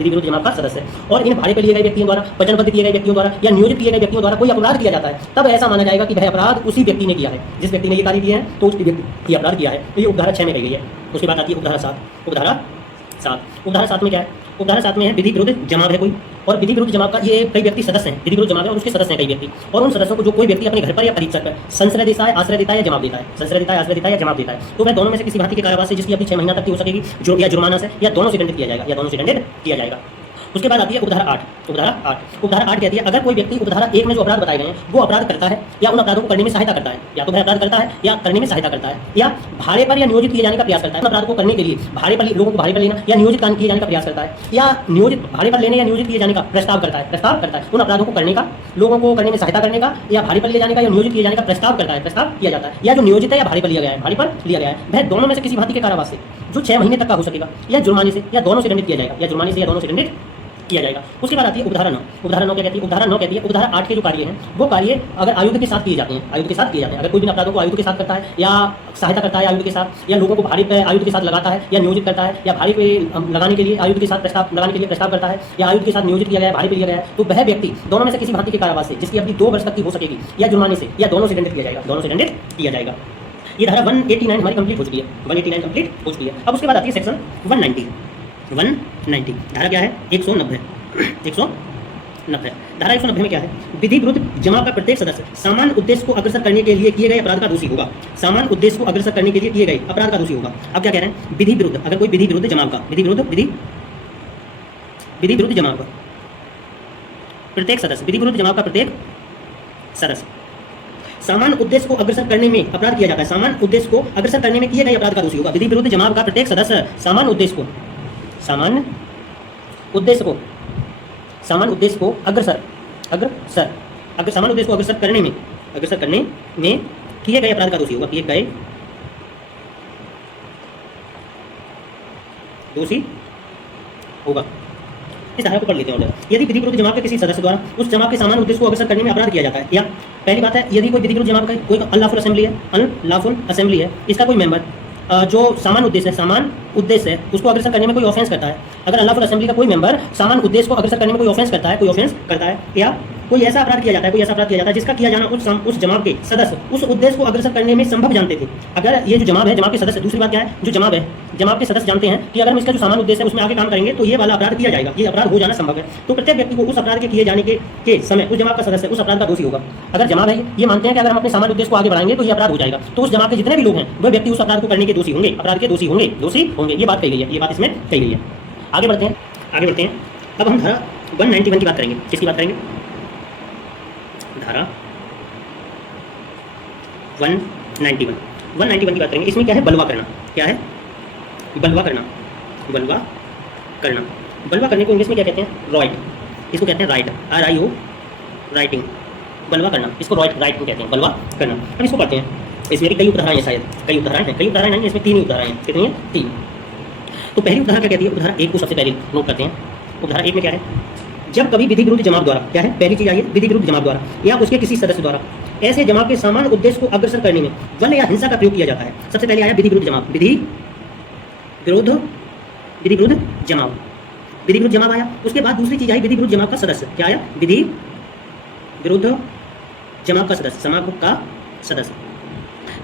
और इन भाड़े पर लिए गए व्यक्तियों द्वारा, वचनबद्ध किए गए व्यक्तियों द्वारा या नियोजित किए गए व्यक्तियों द्वारा कोई अपराध किया जाता है, तब ऐसा माना जाएगा कि वह अपराध उसी व्यक्ति ने किया है, जिस व्यक्ति ने ये कार्य किए हैं तो उस व्यक्ति ये अपराध किया है। तो ये उपधारा 6 में कही गई है। उसके बाद आती है उपधारा 7 में क्या है? उपधारा 7 में है विधि विरुद्ध जमाव है कोई, और विधि विरुद्ध जमाव का ये कई व्यक्ति सदस्य हैं, विधि विरुद्ध जमाव है और उसके सदस्य हैं कई व्यक्ति, और उन सदस्यों को जो कोई व्यक्ति अपने घर पर या परीक्षक पर संश्रय देता है, आश्रय देता है या जवाब देता है, संश्रय देता है, आश्रय देता है या जवाब देता है, तो वह दोनों में से किसी भांति के कारावास से जिसकी अवधि 6 महीना तक की हो सकेगी, जो या जुर्माना से या दोनों से दंडित किया जाएगा, या दोनों से दंडित किया जाएगा। उसके बाद आती है उपधारा 8। उपधारा 8 कहती है अगर कोई व्यक्ति उपधारा 1 में जो अपराध बताए गए हैं वो अपराध करता है या उन अपराधों को करने में सहायता करता है, या तो वह अपराध करता है या करने में सहायता करता है, या भाड़े पर या नियोजित किए जाने का प्रयास करता है, अपराध को करने के लिए भाड़े पर लोगों को भाड़े पर लेना या नियोजित किए जाने का प्रयास करता है, या नियोजित भाड़े पर लेने या नियोजित किए जाने का प्रस्ताव करता है उन अपराधों को करने का, लोगों को करने में सहायता करने का, या भाड़े पर ले जाने का या नियोजित किए जाने का प्रस्ताव करता है, प्रस्ताव किया जाता है, या जो नियोजित है या भाड़े पर लिया गया है, भाड़े पर लिया गया है, वह दोनों में से किसी भांति के कारावास से जो 6 महीने तक का हो सकेगा, या जुर्माने से या दोनों से दंडित किया जाएगा, या जुर्माने से या दोनों से दंडित किया जाएगा। उसके बाद आती है उपधारा 9। उपधारा 9 क्या कहती है? उपधारा 9 कहती है उपधारा 8 के जो कार्य हैं वो कार्य अगर आयुध के साथ किए जाते हैं, आयुध के साथ किए जाते हैं, अगर कोई भी अपराधों को आयुध के साथ करता है या सहायता करता है आयुध के साथ, या लोगों को भारी पे आयुध के साथ लगाता है या नियोजित करता है, या भारी पे लगाने के लिए आयुध के साथ प्रस्ताव लगाने के लिए प्रस्ताव करता है, या आयुध के साथ नियोजित किया गया है, भारी पे लिया गया है, तो वह व्यक्ति दोनों में से किसी भांति के कारावास से जिसकी अवधि 2 वर्ष तक की हो सकेगी, या जुर्माने से या दोनों से दंडित किया जाएगा, दोनों से दंडित किया जाएगा। ये धारा 189 हमारी कंप्लीट हो चुकी है, 189 कंप्लीट हो चुकी है। अब उसके बाद आती है सेक्शन 190। धारा क्या है? 190 धारा 190 में क्या है? विधि विरुद्ध जमाव का प्रत्येक सदस्य सामान्य उद्देश्य को अग्रसर करने के लिए किए गए अपराध का दोषी होगा, सामान्य उद्देश्य को अग्रसर करने के लिए किए गए अपराध का दोषी होगा। अब क्या कह रहे हैं? विधि विरुद्ध, अगर कोई विधि विरुद्ध जमाव का विधि विरुद्ध जमाव का प्रत्येक सदस्य, विधि विरुद्ध जमाव का प्रत्येक सदस्य सामान्य उद्देश्य को अग्रसर करने में अपराध किया जाता है, सामान्य उद्देश्य को अग्रसर करने में किए गए अपराध का दोषी होगा। विधि विरुद्ध जमाव का प्रत्येक सदस्य सामान्य उद्देश्य को अग्रसर करने में किए गए अपराध का दोषी होगा, किए गए दोषी होगा। इस धारा को पढ़ लेते हैं। यदि विधि विरुद्ध जमाव के किसी सदस्य द्वारा उस जमाव के सामान्य उद्देश्य को अग्रसर करने में अपराध किया जाता है, या पहली बात है यदि कोई विधि विरुद्ध जमाव का कोई अनलॉफुल असेंबली है, इसका कोई मेंबर जो सामान्य उद्देश्य है उसको अग्रसर करने में कोई ऑफेंस करता है, अगर अनलॉफुल असेंबली का कोई मेंबर सामान्य उद्देश्य को अग्रसर करने में कोई ऑफेंस करता है, या कोई ऐसा अपराध किया जाता है जिसका किया जाना उस जमाव के सदस्य उस उद्देश्य को अग्रसर करने में संभव जानते थे। अगर ये जो जमाव है, जमाव के सदस्य, दूसरी बात क्या है, जो जमाव है, जमाव के सदस्य जानते हैं कि अगर हम इसका जो सामान्य उद्देश्य है उसमें आगे काम करेंगे तो ये वाला अपराध किया जाएगा, ये अपराध हो जाना संभव है, तो प्रत्येक व्यक्ति को उस अपराध के किए जाने के समय उस जमाव का सदस्य उस अपराध का दोषी होगा। अगर जमाव है ये मानते हैं कि अगर हम अपने सामान्य उद्देश्य को आगे बढ़ाएंगे तो ये अपराध हो जाएगा, तो उस जमाव के जितने भी लोग हैं वह व्यक्ति उस अपराध को करने के दोषी होंगे, अपराध के दोषी होंगे। ये बात कही गई है, ये बात इसमें कही गई है। आगे बढ़ते हैं। अब हम धारा 191 की बात करेंगे। किसकी बात करेंगे? धारा 191 की बात करेंगे। इसमें क्या है? बलवा करना। क्या है? बलवा करना। बलवा करने को इंग्लिश में क्या कहते हैं? रॉइट। इसको कहते हैं राइट, RIO, राइटिंग। बलवा करना, इसको राइटिंग कहते हैं, बलवा करना। अब इसको पढ़ते हैं। इसमें कई उपधाराएं हैं, शायद कई उपधाराएं नहीं, इसमें 3 ही उपधाराएं हैं। कितनी है? 3। तो पहली उपधारा क्या कहती है? उपधारा 1 को सबसे पहले नोट करते हैं। उपधारा 1 में क्या है? जब कभी विधि विरुद्ध जमाव द्वारा, क्या है पहली चीज आई है, विधि विरुद्ध जमाव द्वारा या उसके किसी सदस्य द्वारा ऐसे जमाव के सामान्य उद्देश्य को अग्रसर करने में बल या हिंसा का प्रयोग किया जाता है। सबसे पहले आया विधि विरुद्ध जमाव, विधि विरुद्ध जमाव आया। उसके बाद दूसरी चीज आई विधि विरुद्ध जमाव का सदस्य। क्या आया? विधि विरुद्ध जमाव का सदस्य, जमाव का सदस्य।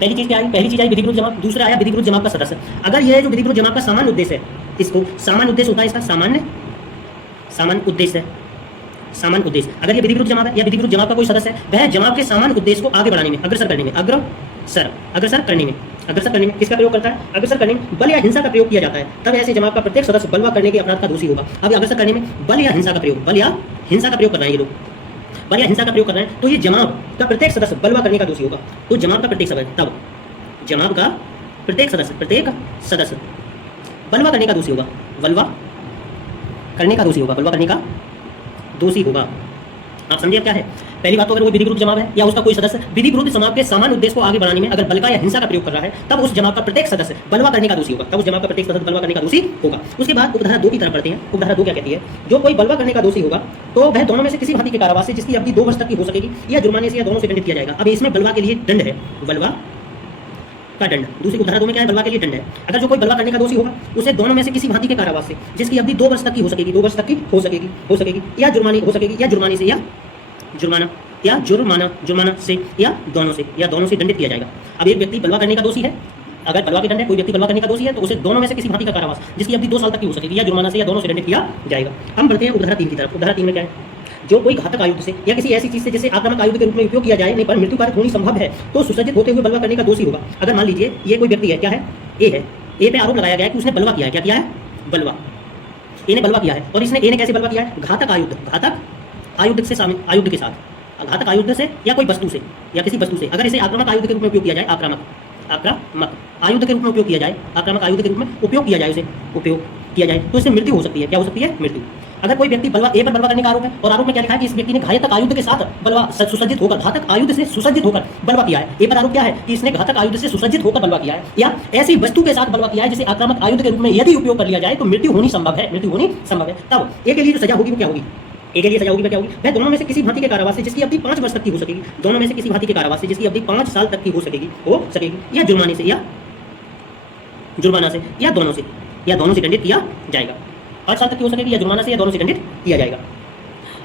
पहली चीज क्या आई? पहली चीज आई विधि विरुद्ध जमाव, दूसरा आया विधि विरुद्ध जमाव का सदस्य। अगर यह जो विधि विरुद्ध जमाव का सामान्य उद्देश्य है, इसको सामान्य उद्देश्य होता है, इसका सामान्य उद्देश्य, अगर ये विधि विरुद्ध जमाव है या विधि विरुद्ध जमाव का कोई सदस्य है, वह जमाव के सामान्य उद्देश्य को आगे बढ़ाने में, अग्रसर करने में, अग्रसर करने में किसका प्रयोग करता है? अग्रसर करने में बल या हिंसा का प्रयोग किया जाता है। तब ऐसे जमाव का प्रत्येक सदस्य बलवा करने के अपराध का दोषी होगा। अब अग्रसर करने में बल या हिंसा का प्रयोग कर रहे हैं ये लोग, बल या हिंसा का प्रयोग कर रहे हैं, तो ये जमाव का प्रत्येक सदस्य बलवा करने का दोषी होगा। तो जमाव का प्रत्येक सदस्य, तब जमाव का प्रत्येक सदस्य बलवा करने का दोषी होगा, बलवा करने का दोषी होगा। आप समझिए क्या है? पहली बात तो अगर वो विधि विरुद्ध जमाव है या उसका कोई सदस्य विधि विरुद्ध जमाव के सामान्य उद्देश्य को आगे बढ़ाने में अगर बल का या हिंसा का प्रयोग कर रहा है, तब उस जमाव का प्रत्येक सदस्य बलवा करने का दोषी होगा, उसके बाद उपधारा 2 की तरफ पढ़ते हैं। उपधारा 2 क्या कहती है? जो कोई बलवा करने का दोषी होगा तो वह दोनों में से किसी भांति के कारावास से जिसकी अवधि 2 वर्ष तक की हो सकेगी या जुर्माने से या दोनों से दंडित किया जाएगा। अब इसमें बलवा के लिए दंड है, बलवा का दंड। दूसरी उपधारा 2 में क्या है? बलवा के लिए दंड है। अगर जो कोई बलवा करने का दोषी होगा उसे दोनों में से किसी भांति के कारावास से जिसकी अवधि 2 वर्ष तक की हो सकेगी, या जुर्मानी हो सकेगी, या जुर्माने से या जुर्माना से या दोनों से दंडित किया जाएगा। अब एक व्यक्ति बलवा करने का दोषी है अगर बलवा के दंड है, कोई व्यक्ति बलवा करने का दोषी है, तो उसे दोनों में से किसी भांति का कारावास जिसकी अवधि 2 साल तक की हो सकेगी या जुर्माना से या दोनों से दंडित किया जाएगा। हम बढ़ते हैं उपधारा 3 की तरफ। उपधारा 3 में क्या है? जो कोई घातक आयुध से या किसी ऐसी चीज से जिसे आक्रामक आयुध के रूप में उपयोग किया जाए नहीं पर मृत्यु कारक होनी संभव है तो सुसज्जित होते हुए बलवा करने का दोषी होगा। अगर मान लीजिए ये कोई व्यक्ति है, क्या है? ए है। ए पे आरोप लगाया गया है कि उसने बलवा किया है। क्या किया है? बलवा। ए ने बलवा किया है और इसने ए ने कैसे बलवा किया है? घातक आयुध से शामिल आयुध के साथ, घातक आयुध से या कोई वस्तु से या किसी वस्तु से अगर इसे आक्रामक आयुध के रूप में उपयोग किया जाए, आक्रामक आयुध के रूप में उपयोग किया जाए, आक्रामक आयुध के रूप में उपयोग किया जाए, उसे उपयोग किया जाए तो इससे मृत्यु हो सकती है। क्या हो सकती है? मृत्यु। अगर कोई व्यक्ति बलवा ए पर बलवा करने का आरोप है और आरोप में क्या लिखा है कि इस व्यक्ति ने घातक आयुध के साथ बलवा सुसज्जित होकर, घातक आयुध से सुसज्जित होकर बलवा किया है। ए पर आरोप क्या है कि इसने घातक आयुध से सुसज्जित होकर बलवा किया है या ऐसी वस्तु के साथ बलवा किया है जिसे आक्रामक आयुध के रूप में यदि उपयोग कर लिया जाए तो मृत्यु होनी संभव है। मृत्यु होनी संभव है। तब ए के लिए जो सजा होगी वो क्या होगी? ए के लिए सजा होगी वो क्या होगी? वह दोनों में से किसी भांति के कारावास से जिसकी अवधि 5 वर्ष तक की हो सकेगी, दोनों में से किसी भांति के कारावास से जिसकी अवधि 5 साल तक की हो सकेगी या जुर्माने से या दोनों से दंडित किया जाएगा। 5 साल तक की हो सकेगी या जुर्माना से या दोनों से दंडित किया जाएगा।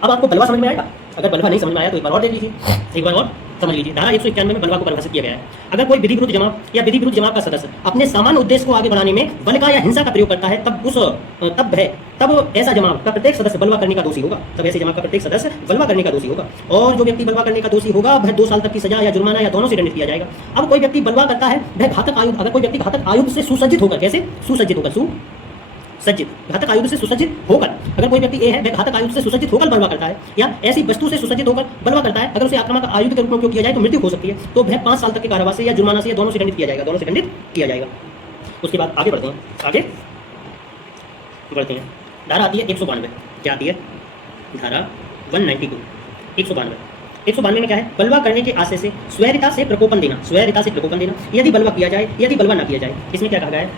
अब आपको बलवा समझ में आएगा? अगर बलवा नहीं समझ में आया तो एक बार और देख लीजिए, एक बार और समझ लीजिए। धारा 191 में बलवा को परिभाषित किया गया है। अगर कोई विधि विरुद्ध जमाव या विधि विरुद्ध जमाव का सदस्य अपने सामान्य उद्देश्य को आगे बढ़ाने में बल का या हिंसा का प्रयोग करता है तब ऐसा जमाव का प्रत्येक सदस्य बलवा करने का दोषी होगा। तब ऐसे जमाव का प्रत्येक सदस्य बलवा करने का दोषी होगा और जो व्यक्ति बलवा करने का दोषी होगा वह 2 साल तक की सजा या जुर्माना या दोनों से दंडित किया जाएगा। अब कोई व्यक्ति बलवा करता है, वह घातक आयुध, अगर कोई व्यक्ति घातक आयुध से सुसज्जित होकर, कैसे सुसज्जित होकर, घातक आयुध से सुसज्जित होकर, अगर कोई व्यक्ति ए है वह घातक आयुध से सुसज्जित होकर बलवा करता है या ऐसी वस्तु से सुसज्जित होकर बलवा करता है, अगर उसे आक्रामक आयुध के रूप में उपयोग किया जाए तो मृत्यु हो सकती है तो वह 5 साल तक के कारावास से या जुर्माना से या दोनों से दंडित किया जाएगा। उसके बाद आगे बढ़ते हैं। धारा आती है 192। क्या आती है? धारा 192 192 में क्या है? बलवा करने के आशय से स्वैरिता से प्रकोपन देना, यदि बलवा किया जाए, यदि बलवा न किया जाए। इसमें क्या कहा गया है?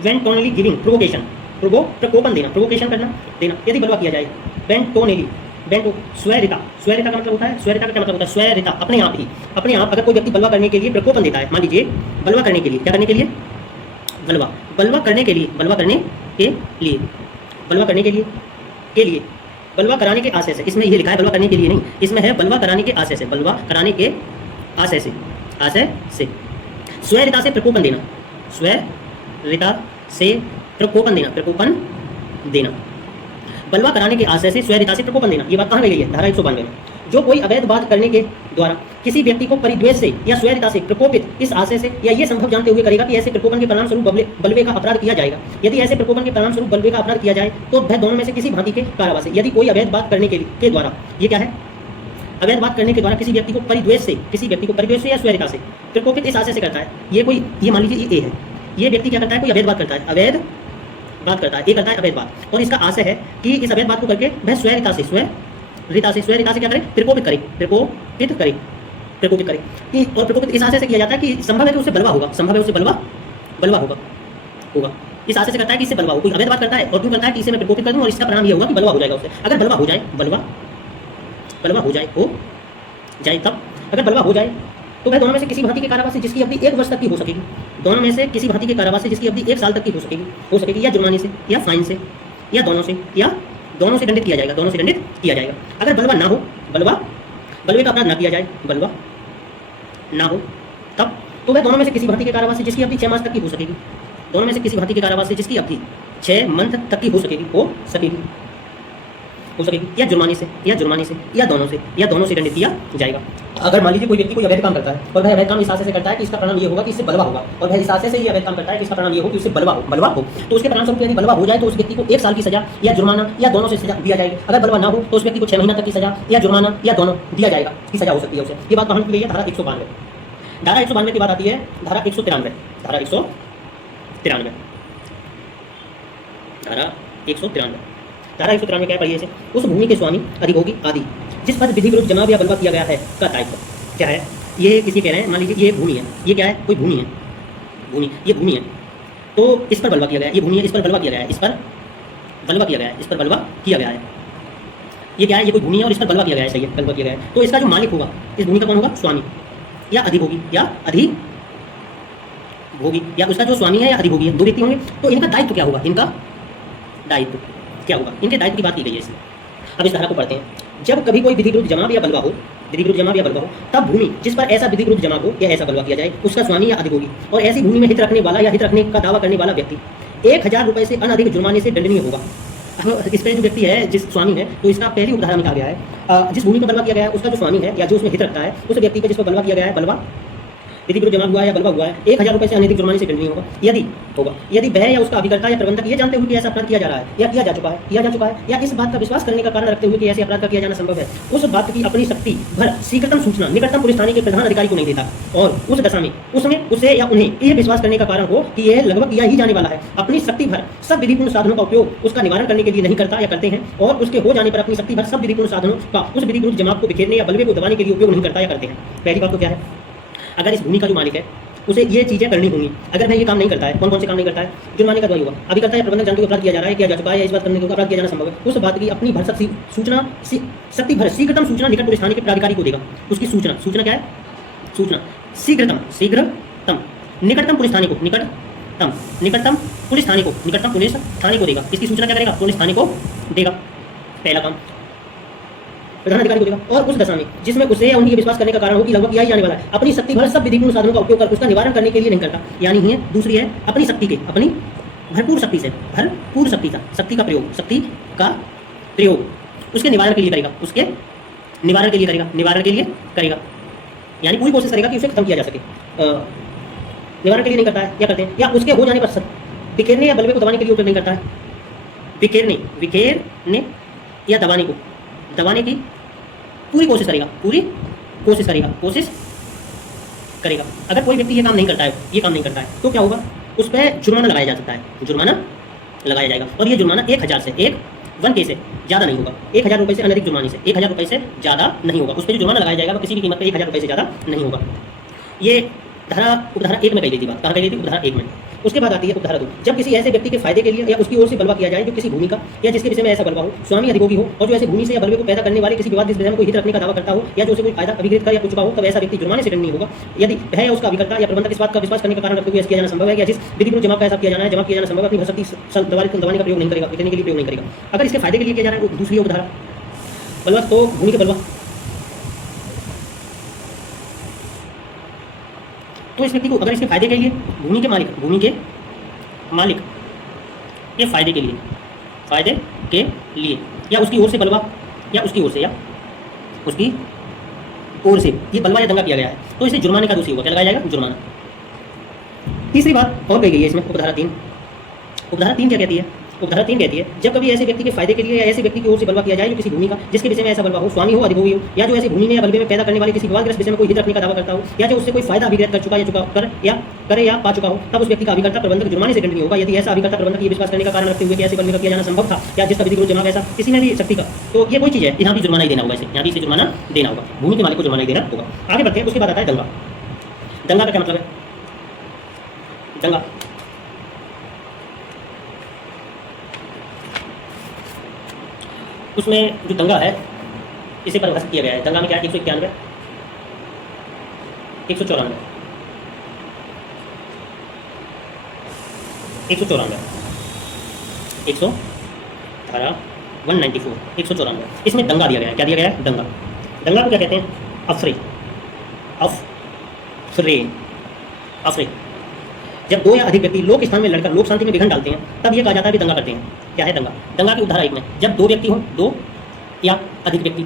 वेंटोनली गिविंग प्रोवोकेशन, प्रकोपन देना, प्रोवोकेशन करना, देना, यदि बलवा किया जाए। स्वैरिता का मतलब होता है, स्वैरिता, अपने आप अगर कोई व्यक्ति बलवा करने के लिए प्रकोपन देता है, मान लीजिए बलवा करने के लिए, क्या करने के लिए? बलवा करने के लिए बलवा कराने के आशय से। इसमें ये लिखा है बलवा करने के लिए नहीं, इसमें है बलवा कराने के आशय से, बलवा कराने के आशय से स्वैरिता से प्रकोपन देना, प्रकोपन देना, बलवा कराने के आशय से स्वैरिता से प्रकोपन देना। ये बात कहाँ गई है? धारा 192 में। जो कोई अवैध बात करने के द्वारा किसी व्यक्ति को परिद्वेष से या स्वैरिता से प्रकोपित इस आशय से या ये संभव जानते हुए करेगा कि ऐसे प्रकोपन के परिणाम स्वरूप बलवे का अपराध किया जाएगा, यदि ऐसे प्रकोपन के परिणाम स्वरूप बलवे का अपराध किया जाए तो वह दोनों में से किसी भांति के कारावास से, यदि कोई अवैध बात करने के द्वारा, ये क्या है? अवैध बात करने के द्वारा किसी व्यक्ति को परिद्वेष से या स्वैरिता से प्रकोपित इस आशय से करता है। ये मान लीजिए ये ए है, ये व्यक्ति क्या करता है? कोई अवैध बात करता है, अवैध बात, और इसका आशय है कि इस अवैध बात को करके वह स्वैरिता से क्या करे? प्रकोपित करे। और प्रकोपित इस आशय से किया जाता है कि संभव है कि उससे बलवा होगा, होगा। इस आशय से करता है कि इससे बलवा हो। कोई अवैध बात करता है और क्यों करता है कि इसे मैं प्रकोपित कर दूं और इसका परिणाम ये होगा कि बलवा हो जाएगा उससे। अगर बलवा हो जाए तब अगर बलवा हो जाए तो वह दोनों में से किसी भांति के कारावास से जिसकी अवधि 1 वर्ष तक की हो सकेगी, दोनों में से किसी भांति के कारावास से जिसकी अवधि 1 साल तक की हो सकेगी या जुर्माने से या फाइन से या दोनों से दंडित किया जाएगा। अगर बलवा ना हो, बलवे का अपराध ना किया जाए, बलवा ना हो तब तो वह दोनों में से किसी भांति के कारावास से जिसकी अवधि 6 मास तक की हो सकेगी, दोनों में से किसी भांति के कारावास से जिसकी अवधि 6 मंथ तक की हो सकेगी या जुर्माने से या दोनों से दंडित किया जाएगा। अगर मान लीजिए कोई व्यक्ति कोई अवैध काम करता है और वह अवैध काम इस आशय से करता है कि इसका परिणाम ये होगा कि इससे बलवा होगा, और वह इस आशय से ये अवैध काम करता है कि इसका परिणाम ये हो कि उससे बलवा हो, तो उसके परिणाम स्वरूप यदि बलवा हो जाए तो उस व्यक्ति को 1 साल की सजा या जुर्माना या दोनों से सजा दिया जाएगी। अगर बलवा ना हो तो उस व्यक्ति को 6 महीना तक की सजा या जुर्माना या दोनों दिया जाएगा, की सजा हो सकती है उसे। ये बात कहाँ की गई है? धारा 192। धारा 192 की बात आती है धारा 193। धारा 193 क्या पढ़िए इसे? उस भूमि के स्वामी, अधिभोगी आदि जिस पर विधि विरुद्ध जमाव या बलवा किया गया है का दायित्व क्या है? ये किसी कह रहे हैं, मान लीजिए ये भूमि है, ये क्या है? कोई भूमि है, ये भूमि है, तो इस पर बलवा किया गया है, ये भूमि है, इस पर बलवा किया गया है, इस पर बलवा किया गया है, ये क्या है? ये कोई भूमि है और इस पर बलवा किया गया है, सही है, बलवा किया गया है। तो इसका जो मालिक होगा इस भूमि का कौन होगा? स्वामी या अधिभोगी या उसका जो स्वामी है या अधिभोगी है, 2 व्यक्ति होंगे। तो इनका दायित्व क्या होगा? इनके दायित्व की बात की गई है इसमें। अब इस धारा को पढ़ते हैं। जब कभी कोई विधि विरुद्ध जमाव या बलवा हो विधि विरुद्ध जमाव या बलवा हो, तब भूमि जिस पर ऐसा विधि विरुद्ध जमाव हो या ऐसा बलवा किया जाए उसका स्वामी या अधिभोगी और ऐसी भूमि में हित रखने वाला या हित रखने का दावा करने वाला व्यक्ति 1000 रुपये से अनधिक जुर्माने से दंडनीय होगा। इस पे जो व्यक्ति है, जिस स्वामी है, तो इसका पहली उपधारा में कहा गया है जिस भूमि पर बलवा किया गया है उसका जो स्वामी है या जो उसमें हित रखता है उस व्यक्ति पर जिस पर बलवा किया गया है, बलवा विधि विरुद्ध जमा हुआ है या बलवा हुआ है, 1000 रुपये से अनधिक जुर्माने से दंडनीय होगा। यदि वह या उसका अभिकर्ता या प्रबंधक ये जानते हुए कि ऐसा अपराध किया जा रहा है या किया जा चुका है या इस बात का विश्वास करने का कारण रखते हुए कि ऐसे अपराध का किया जाना संभव है, उस बात की अपनी शक्ति भर शीघ्रतम सूचना निकटतम पुलिस थाने के प्रधान अधिकारी को नहीं देता और उस दशा में उसमें उसे या उन्हें यह विश्वास करने का कारण हो कि यह लगभग किया ही जाने वाला है, अपनी शक्ति भर सब विधिपूर्ण साधनों का उपयोग उसका निवारण करने के लिए नहीं करता या करते हैं और उसके हो जाने पर अपनी शक्ति भर सब विधिपूर्ण साधनों का उस विधि विरुद्ध जमाव को बिखेरने या बलवे को दबाने के लिए उपयोग नहीं करता या करते हैं। पहली बात तो क्या है, अगर इस भूमि का जो मालिक है उसे ये चीजें करनी होंगी, अगर मैं ये काम नहीं करता है, कौन कौन से काम नहीं करता है, जुर्माने का द्वारा होगा। अभिकर्ता या प्रबंधक जानते हुए अपराध किया जा रहा है, किया जा चुका है या इस बात करने के अपराध किया जाना संभव है, उस बात की अपनी भर सूचना शक्ति भर शीघ्रतम सूचना निकट पुलिस थाने के प्राधिकारी को देगा। उसकी सूचना क्या है, सूचना शीघ्रतम निकटतम पुलिस थाने को निकटतम पुलिस थाने को देगा। इसकी सूचना क्या करेगा, पुलिस थाने को देगा, पहला काम प्रधान अधिकारी को देगा। और उस दशा में जिसमें उसे या उनकी विश्वास करने का कारण हो कि लगभग किया ही जाने वाला है, अपनी शक्ति भर सब विधिपूर्ण साधनों का उपयोग कर उसका निवारण करने के लिए नहीं करता, यानी है दूसरी है अपनी भरपूर शक्ति का प्रयोग उसके निवारण के लिए करेगा, यानी पूरी कोशिश करेगा कि उसे खत्म किया जा सके। निवारण के लिए नहीं करता है या करते हैं, या उसके हो जाने पर बिखेरने या बलवे को दबाने के लिए उपयोग नहीं करता है। बिखेरने या दबाने की पूरी कोशिश करेगा। अगर कोई व्यक्ति ये काम नहीं करता है तो क्या होगा, उस पर जुर्माना लगाया जा सकता है, जुर्माना लगाया जाएगा। और ये जुर्माना 1000 से 1 से ज़्यादा नहीं होगा, 1000 रुपये से अनधिक जुर्माने से 1000 रुपये से ज़्यादा नहीं होगा। उस पर जो जुर्माना लगाया जाएगा वो किसी भी कीमत पर 1000 रुपये से ज़्यादा नहीं होगा। ये उपधारा 1 में कही गई थी बात, कहाँ कही गई थी, उपधारा 1 में। उसके बाद आती है उपधारा 2, जब किसी ऐसे व्यक्ति के फायदे के लिए या उसकी ओर से बलवा किया जाए जो किसी भूमि का या जिसके विषय में ऐसा बलवा हो, स्वामी अधिभोगी हो और जो ऐसे भूमि से या बलवे को पैदा करने वाले किसी विवाद विषय में कोई हित रखने का दावा करता हो या जो उसे कोई फायदा अभिकृत कर या चुका हो, तब ऐसा व्यक्ति जुर्माने से दंडनीय होगा। यदि वह या उसका अभिकर्ता या प्रबंधक इस बात का विश्वास करने का कारण रखते हुए किया जाना संभव है या जिस विधि विरुद्ध जमा का ऐसा किया जाना संभव है, अपनी भरशक्ति दबाने का प्रयोग नहीं करेगा, बिकने के लिए प्रयोग नहीं करेगा। अगर इसके फायदे के लिए किया जा रहा है दूसरी उपधारा बलवा, तो भूमि के बलवा, तो इस व्यक्ति को अगर इसके फायदे के लिए भूमि के मालिक ये फायदे के लिए या उसकी ओर से बलवा या उसकी ओर से ये बलवा या दंगा किया गया है, तो इसे जुर्माने का दोषी होगा। क्या लगाया जाएगा, जुर्माना। तीसरी बात और कही गई है इसमें, उपधारा 3 क्या कहती है, उपधारा 3 कहती है जब कभी ऐसे व्यक्ति के फायदे के लिए या ऐसे व्यक्ति की ओर से बलवा किया जाए जो किसी भूमि का जिसके विषय में ऐसा बलवा हो, स्वामी हो अधिभोगी हो या जो ऐसे भूमि में या बलवे में पैदा करने वाले किसी विवादग्रस्त विषय में कोई हित रखने का दावा करता हो या जो उससे कोई फायदा अभिग्रहित कर चुका या पा चुका हो, तब उस व्यक्ति का अभिकर्ता प्रबंधक जुर्माने से दंडनीय होगा। यदि ऐसा अभिकर्ता प्रबंधक ये विश्वास करने का कारण रखते हुए कि ऐसे बलवे का किया जाना संभव था या जिसका विधि विरुद्ध जमा ऐसा किसी में भी शक्ति का, तो ये कोई चीज़ है, यहाँ भी जुर्माना ही देना होगा, यहाँ भी इसे जुर्माना देना होगा, भूमि के मालिक को जुर्माना ही देना होगा। आगे बढ़ते हैं। उसके बाद आता है दंगा। दंगा का क्या मतलब है, दंगा उसमें जो दंगा है इसे परिभाषित किया गया है। दंगा में क्या है, 191 194 194 194 इसमें दंगा दिया गया है। क्या दिया गया है, दंगा। दंगा को क्या कहते हैं, अफरे। जब दो या अधिक व्यक्ति लोक स्थान में लड़कर लोक शांति में विघ्न डालते हैं तब यह कहा जाता है कि दंगा करते हैं। क्या है दंगा, दंगा की उपधारा 1 में जब दो व्यक्ति हों, दो या अधिक व्यक्ति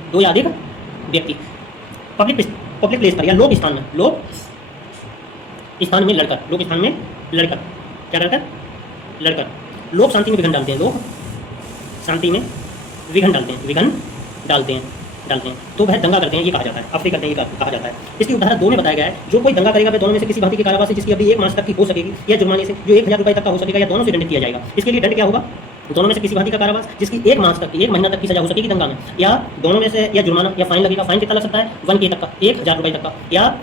पब्लिक प्लेस पर या लोक स्थान में लड़कर क्या करकर लड़कर लोक शांति में विघ्न डालते हैं, तो वह दंगा करते हैं, ये कहा जाता है, अफरे करते हैं, ये कहा जाता है। इसकी उदाहरण 2 में बताया गया है, जो कोई दंगा करेगा वह दोनों में से किसी भांति के कारावास से जिसकी अवधि 1 मास तक की हो सकेगी या जुर्माने से जो 1000 रुपये तक का हो सकेगा या दोनों से दंडित किया जाएगा। इसके लिए दंड क्या होगा, दोनों में से किसी भांति का कारावास जिसकी 1 मास तक 1 महीना तक की सजा हो सकेगी दंगा में, या दोनों में से या जुर्माना या फाइन लगेगा। फाइन कितना लग सकता है, 1K तक का, 1000 रुपये तक का, या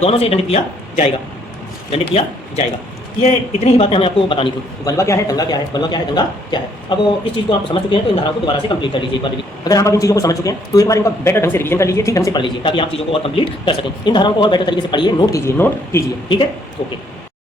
दोनों से दंडित किया जाएगा। ये इतनी ही बातें हमें आपको बतानी थी। बलवा क्या है, दंगा क्या है, दंगा क्या है। अब इस चीज़ को आप समझ चुके हैं तो इन धाराओं को दोबारा से कंप्लीट कर लीजिए एक बार भी। अगर आप इन चीज़ों को समझ चुके हैं तो एक बार इनका बेटर ढंग से रिवीजन कर लीजिए, ठीक ढंग से पढ़ लीजिए ताकि आप चीज़ों को और कंप्लीट कर सकें। इन धाराओं को और बेटर तरीके से पढ़िए, नोट कीजिए, ठीक है, ओके।